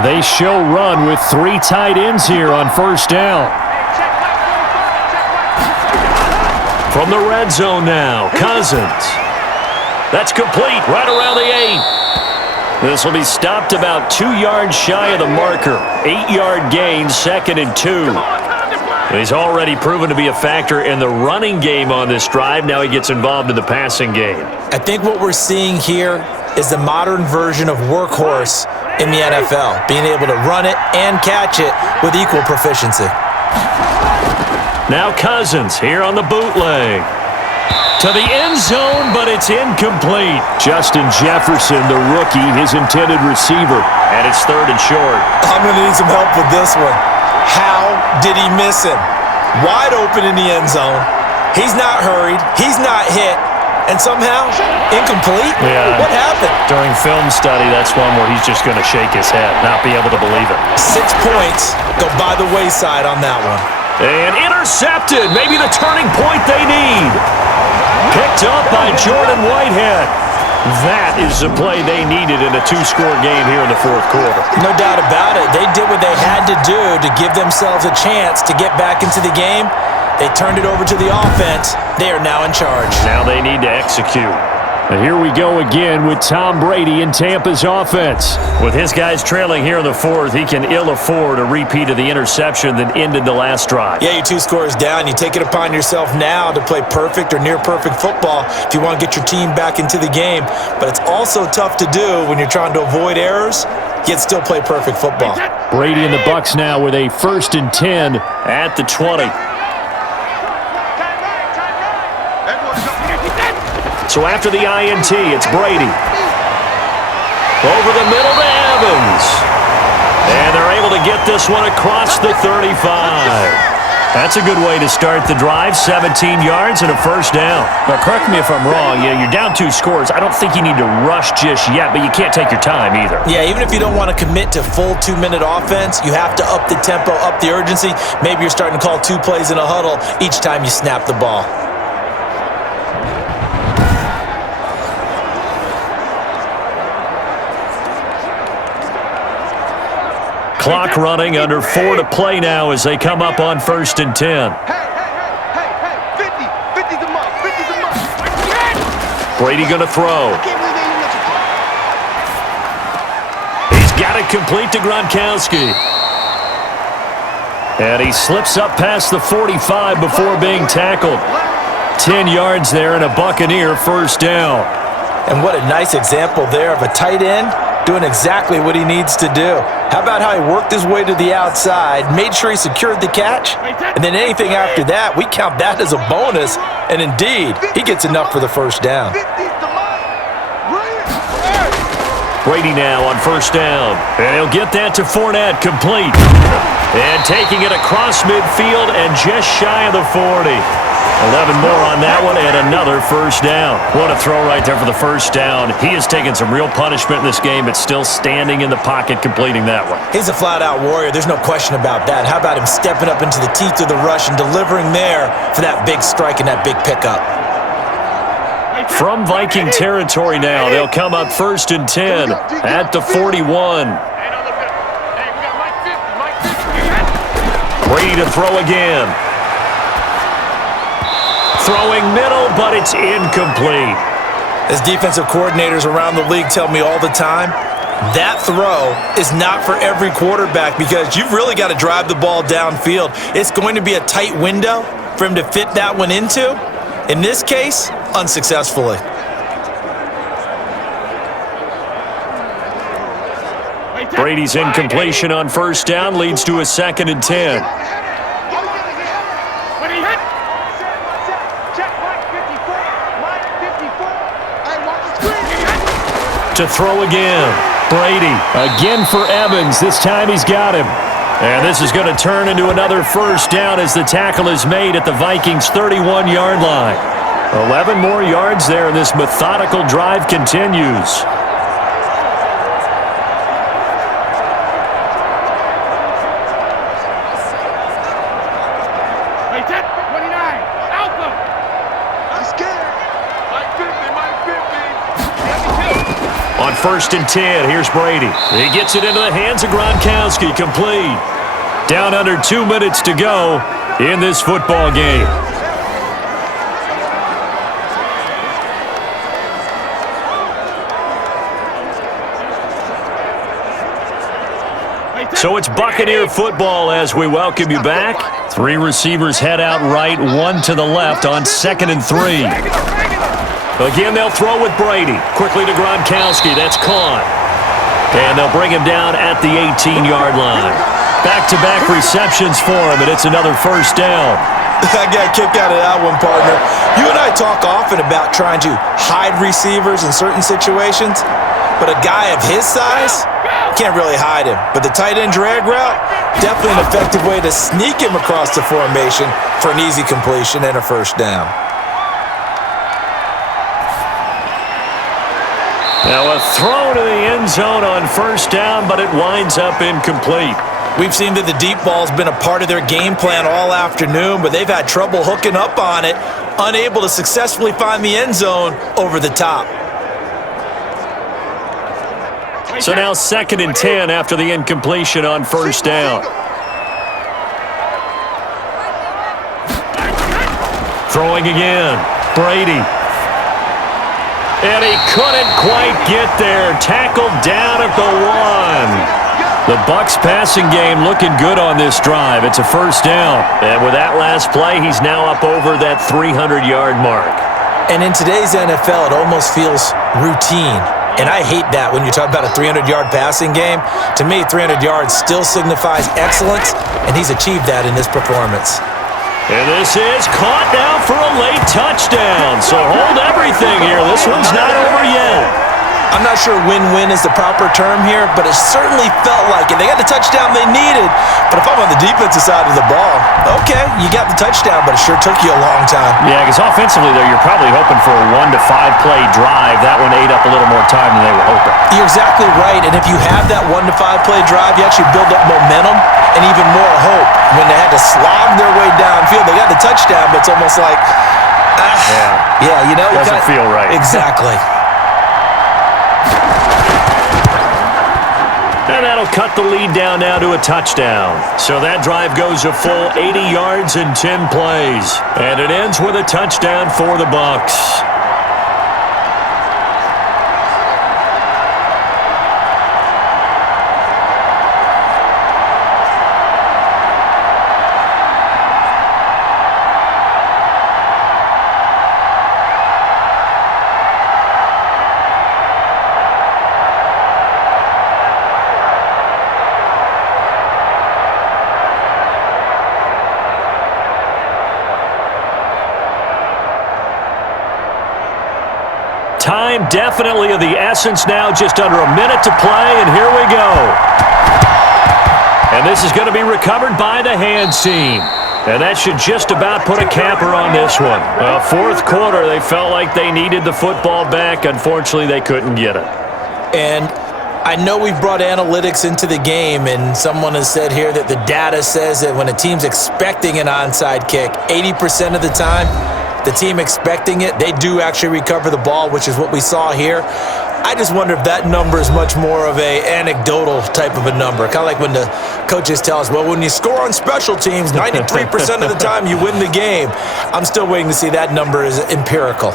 They show run with 3 tight ends here on first down. From the red zone now, Cousins. That's complete right around the 8. This will be stopped about 2 yards shy of the marker. 8-yard gain, 2nd and 2. He's already proven to be a factor in the running game on this drive. Now he gets involved in the passing game. I think what we're seeing here is the modern version of workhorse in the NFL, being able to run it and catch it with equal proficiency. Now Cousins here on the bootleg. To the end zone, but it's incomplete. Justin Jefferson, the rookie, his intended receiver. And it's 3rd and short. I'm going to need some help with this one. How did he miss him? Wide open in the end zone. He's not hurried. He's not hit. And somehow, incomplete? Yeah. What happened? During film study, that's one where he's just going to shake his head, not be able to believe it. 6 points go by the wayside on that one. And intercepted. Maybe the turning point they need. Picked up by Jordan Whitehead. That is the play they needed in a 2-score game here in the fourth quarter. No doubt about it. They did what they had to do to give themselves a chance to get back into the game. They turned it over to the offense. They are now in charge. Now they need to execute. And here we go again with Tom Brady in Tampa's offense. With his guys trailing here in the fourth, he can ill afford a repeat of the interception that ended the last drive. Yeah, you're 2 scores down. You take it upon yourself now to play perfect or near-perfect football if you want to get your team back into the game. But it's also tough to do when you're trying to avoid errors, yet still play perfect football. Brady and the BUCS now with a 1st and 10 at the 20. So after the INT, it's Brady. Over the middle to Evans. And they're able to get this one across the 35. That's a good way to start the drive. 17 yards and a first down. Now, correct me if I'm wrong. You're down 2 scores. I don't think you need to rush just yet, but you can't take your time either. Yeah, even if you don't want to commit to full 2-minute offense, you have to up the tempo, up the urgency. Maybe you're starting to call 2 plays in a huddle each time you snap the ball. Clock running, under 4 to play now as they come up on 1st and 10. Hey, 50's a mark, 50's a mark. Brady going to throw. Got it complete to Gronkowski. And he slips up past the 45 before being tackled. 10 yards there and a Buccaneer first down. And what a nice example there of a tight end doing exactly what he needs to do. How about how he worked his way to the outside, made sure he secured the catch, and then anything after that, we count that as a bonus. And indeed, he gets enough for the first down. Brady now on first down. And he'll get that to Fournette, complete. And taking it across midfield and just shy of the 40. 11 more on that one and another first down. What a throw right there for the first down. He has taken some real punishment in this game, but still standing in the pocket completing that one. He's a flat-out warrior. There's no question about that. How about him stepping up into the teeth of the rush and delivering there for that big strike and that big pickup? From Viking territory now, they'll come up first and 10 at the 41. Brady to throw again. Throwing middle, but it's incomplete. As defensive coordinators around the league tell me all the time, that throw is not for every quarterback because you've really got to drive the ball downfield. It's going to be a tight window for him to fit that one into. In this case, unsuccessfully. Brady's incompletion on first down leads to a 2nd and 10. To throw again. Brady again for Evans. This time he's got him. And this is going to turn into another first down as the tackle is made at the Vikings' 31-yard line. 11 more yards there, and this methodical drive continues. On first and 10, here's Brady. He gets it into the hands of Gronkowski, complete. Down under 2 minutes to go in this football game. So it's Buccaneer football as we welcome you back. 3 receivers head out right, 1 to the left on 2nd and 3. Again, they'll throw with Brady. Quickly to Gronkowski. That's caught. And they'll bring him down at the 18-yard line. Back-to-back receptions for him, and it's another first down. I got a kick out of that one, partner. You and I talk often about trying to hide receivers in certain situations, but a guy of his size can't really hide him. But the tight end drag route, definitely an effective way to sneak him across the formation for an easy completion and a first down. Now a throw to the end zone on first down, but it winds up incomplete. We've seen that the deep ball's been a part of their game plan all afternoon, but they've had trouble hooking up on it, unable to successfully find the end zone over the top. So now 2nd and 10 after the incompletion on first down. Throwing again. Brady. And he couldn't quite get there. Tackled down at the 1. The Bucs passing game looking good on this drive. It's a first down. And with that last play, he's now up over that 300-yard mark. And in today's NFL, it almost feels routine. And I hate that when you talk about a 300-yard passing game. To me, 300 yards still signifies excellence, and he's achieved that in this performance. And this is caught now for a late touchdown. So hold everything here. This one's not over yet. I'm not sure win-win is the proper term here, but it certainly felt like it. They got the touchdown they needed, but if I'm on the defensive side of the ball, okay, you got the touchdown, but it sure took you a long time. Yeah, because offensively, though, you're probably hoping for a 1 to 5 play drive. That one ate up a little more time than they were hoping. You're exactly right, and if you have that 1 to 5 play drive, you actually build up momentum and even more hope. When they had to slog their way downfield, they got the touchdown, but it's almost like, yeah, you know. Doesn't feel right. Exactly. And that'll cut the lead down now to a touchdown. So that drive goes a full 80 yards in 10 plays. And it ends with a touchdown for the Bucs. definitely of the essence now. Just under a minute to play, and here we go. And this is going to be recovered by the hands team. And that should just about put a capper on this one. Well, fourth quarter, they felt like they needed the football back. Unfortunately, they couldn't get it. And I know we've brought analytics into the game, and someone has said here that the data says that when a team's expecting an onside kick, 80% of the time, the team expecting it, they do actually recover the ball, which is what we saw here. I just wonder if that number is much more of a anecdotal type of a number. Kind of like when the coaches tell us, well, when you score on special teams, 93% of the time you win the game. I'm still waiting to see that number is empirical.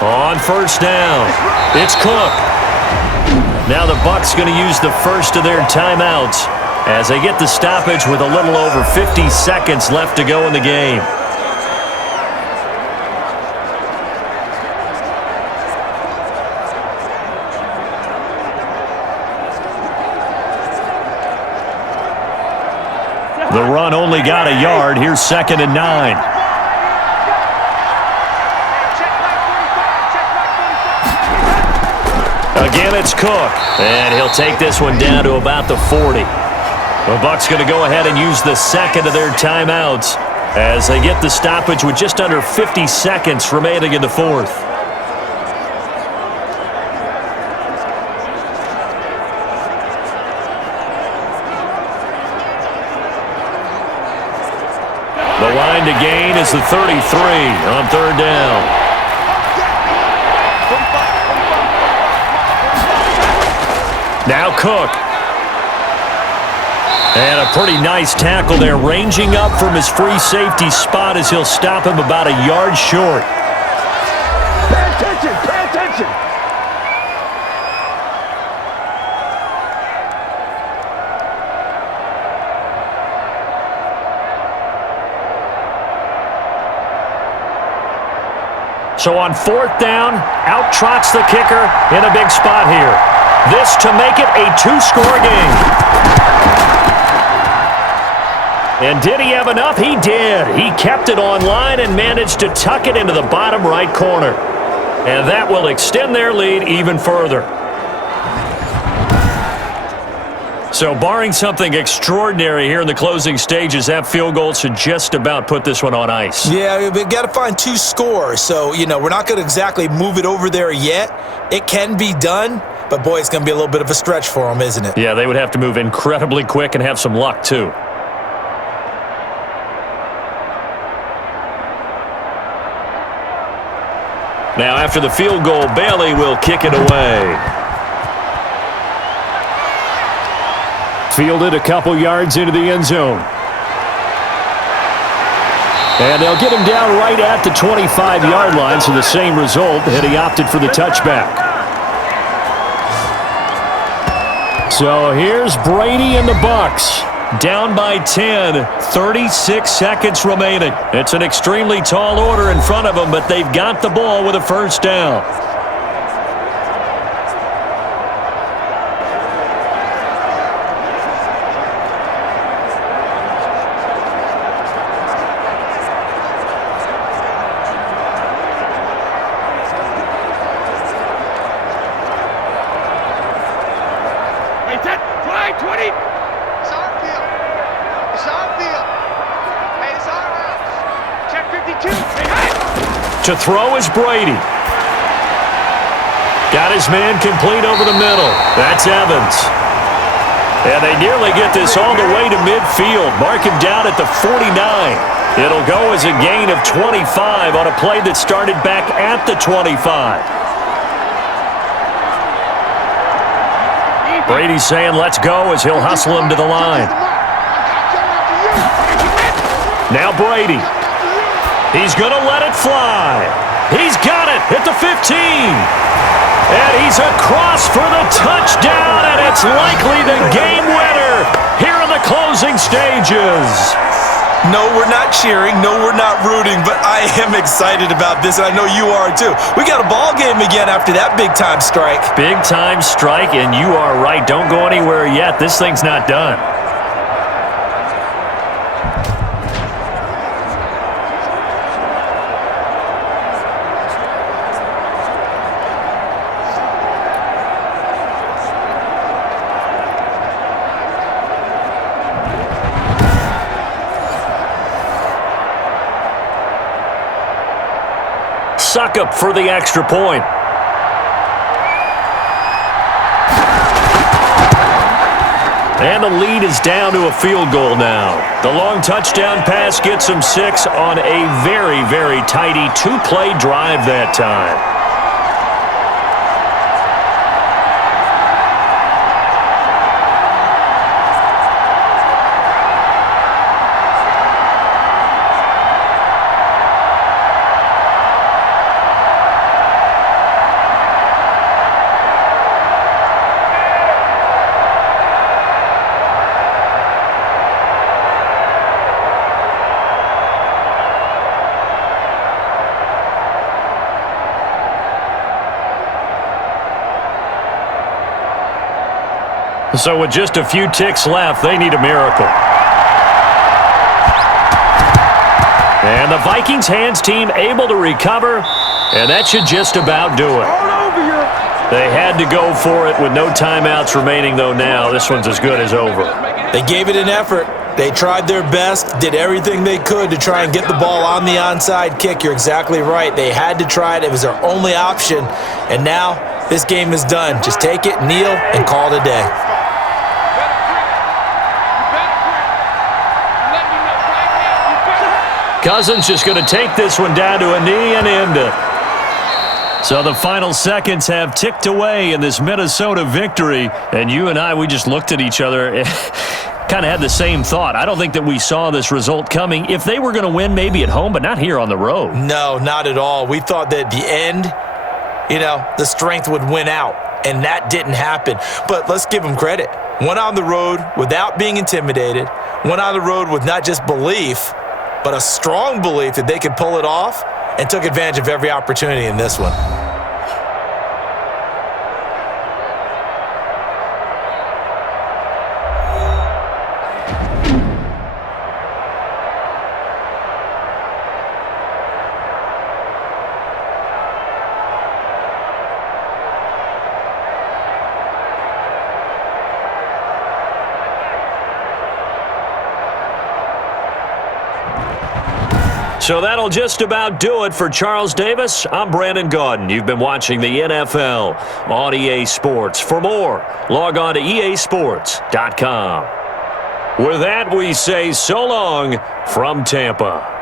On first down, it's Cook. Now the Bucs going to use the first of their timeouts as they get the stoppage with a little over 50 seconds left to go in the game. The run only got a yard. Here's 2nd and 9. Again, it's Cook, and he'll take this one down to about the 40. The Bucs going to go ahead and use the second of their timeouts as they get the stoppage with just under 50 seconds remaining in the fourth. The line to gain is the 33 on third down. Now Cook. And a pretty nice tackle there, ranging up from his free safety spot as he'll stop him about a yard short. Pay attention! Pay attention! So on fourth down, out trots the kicker in a big spot here. This to make it a two-score game. And did he have enough? He did. He kept it online and managed to tuck it into the bottom right corner. And that will extend their lead even further. So barring something extraordinary here in the closing stages, that field goal should just about put this one on ice. Yeah, we've got to find two scores. So, we're not going to exactly move it over there yet. It can be done, but boy, it's going to be a little bit of a stretch for them, isn't it? Yeah, they would have to move incredibly quick and have some luck, too. Now, after the field goal, Bailey will kick it away. Fielded a couple yards into the end zone. And they'll get him down right at the 25-yard line, so the same result, and he opted for the touchback. So here's Brady and the Bucs. Down by 10, 36 seconds remaining. It's an extremely tall order in front of them, but they've got the ball with a first down. To throw is Brady. Got his man complete over the middle. That's Evans. And they nearly get this all the way to midfield. Mark him down at the 49. It'll go as a gain of 25 on a play that started back at the 25. Brady's saying let's go as he'll hustle him to the line. Now Brady. He's going to let it fly. He's got it at the 15. And he's across for the touchdown, and it's likely the game winner here in the closing stages. No, we're not cheering. No, we're not rooting, but I am excited about this, and I know you are too. We got a ball game again after that big-time strike. Big-time strike, and you are right. Don't go anywhere yet. This thing's not done. Suck up for the extra point. And the lead is down to a field goal now. The long touchdown pass gets them 6 on a very, very tidy two-play drive that time. So with just a few ticks left, they need a miracle. And the Vikings hands team able to recover, and that should just about do it. They had to go for it with no timeouts remaining, though now. This one's as good as over. They gave it an effort. They tried their best, did everything they could to try and get the ball on the onside kick. You're exactly right. They had to try it. It was their only option. And now this game is done. Just take it, kneel, and call it a day. Cousins just going to take this one down to a knee and end it. So the final seconds have ticked away in this Minnesota victory. And you and I, we just looked at each other, kind of had the same thought. I don't think that we saw this result coming. If they were going to win, maybe at home, but not here on the road. No, not at all. We thought that at the end, the strength would win out. And that didn't happen. But let's give them credit. Went on the road without being intimidated. Went on the road with not just belief, but a strong belief that they could pull it off, and took advantage of every opportunity in this one. So that'll just about do it for Charles Davis. I'm Brandon Gaudin. You've been watching the NFL on EA Sports. For more, log on to easports.com. With that, we say so long from Tampa.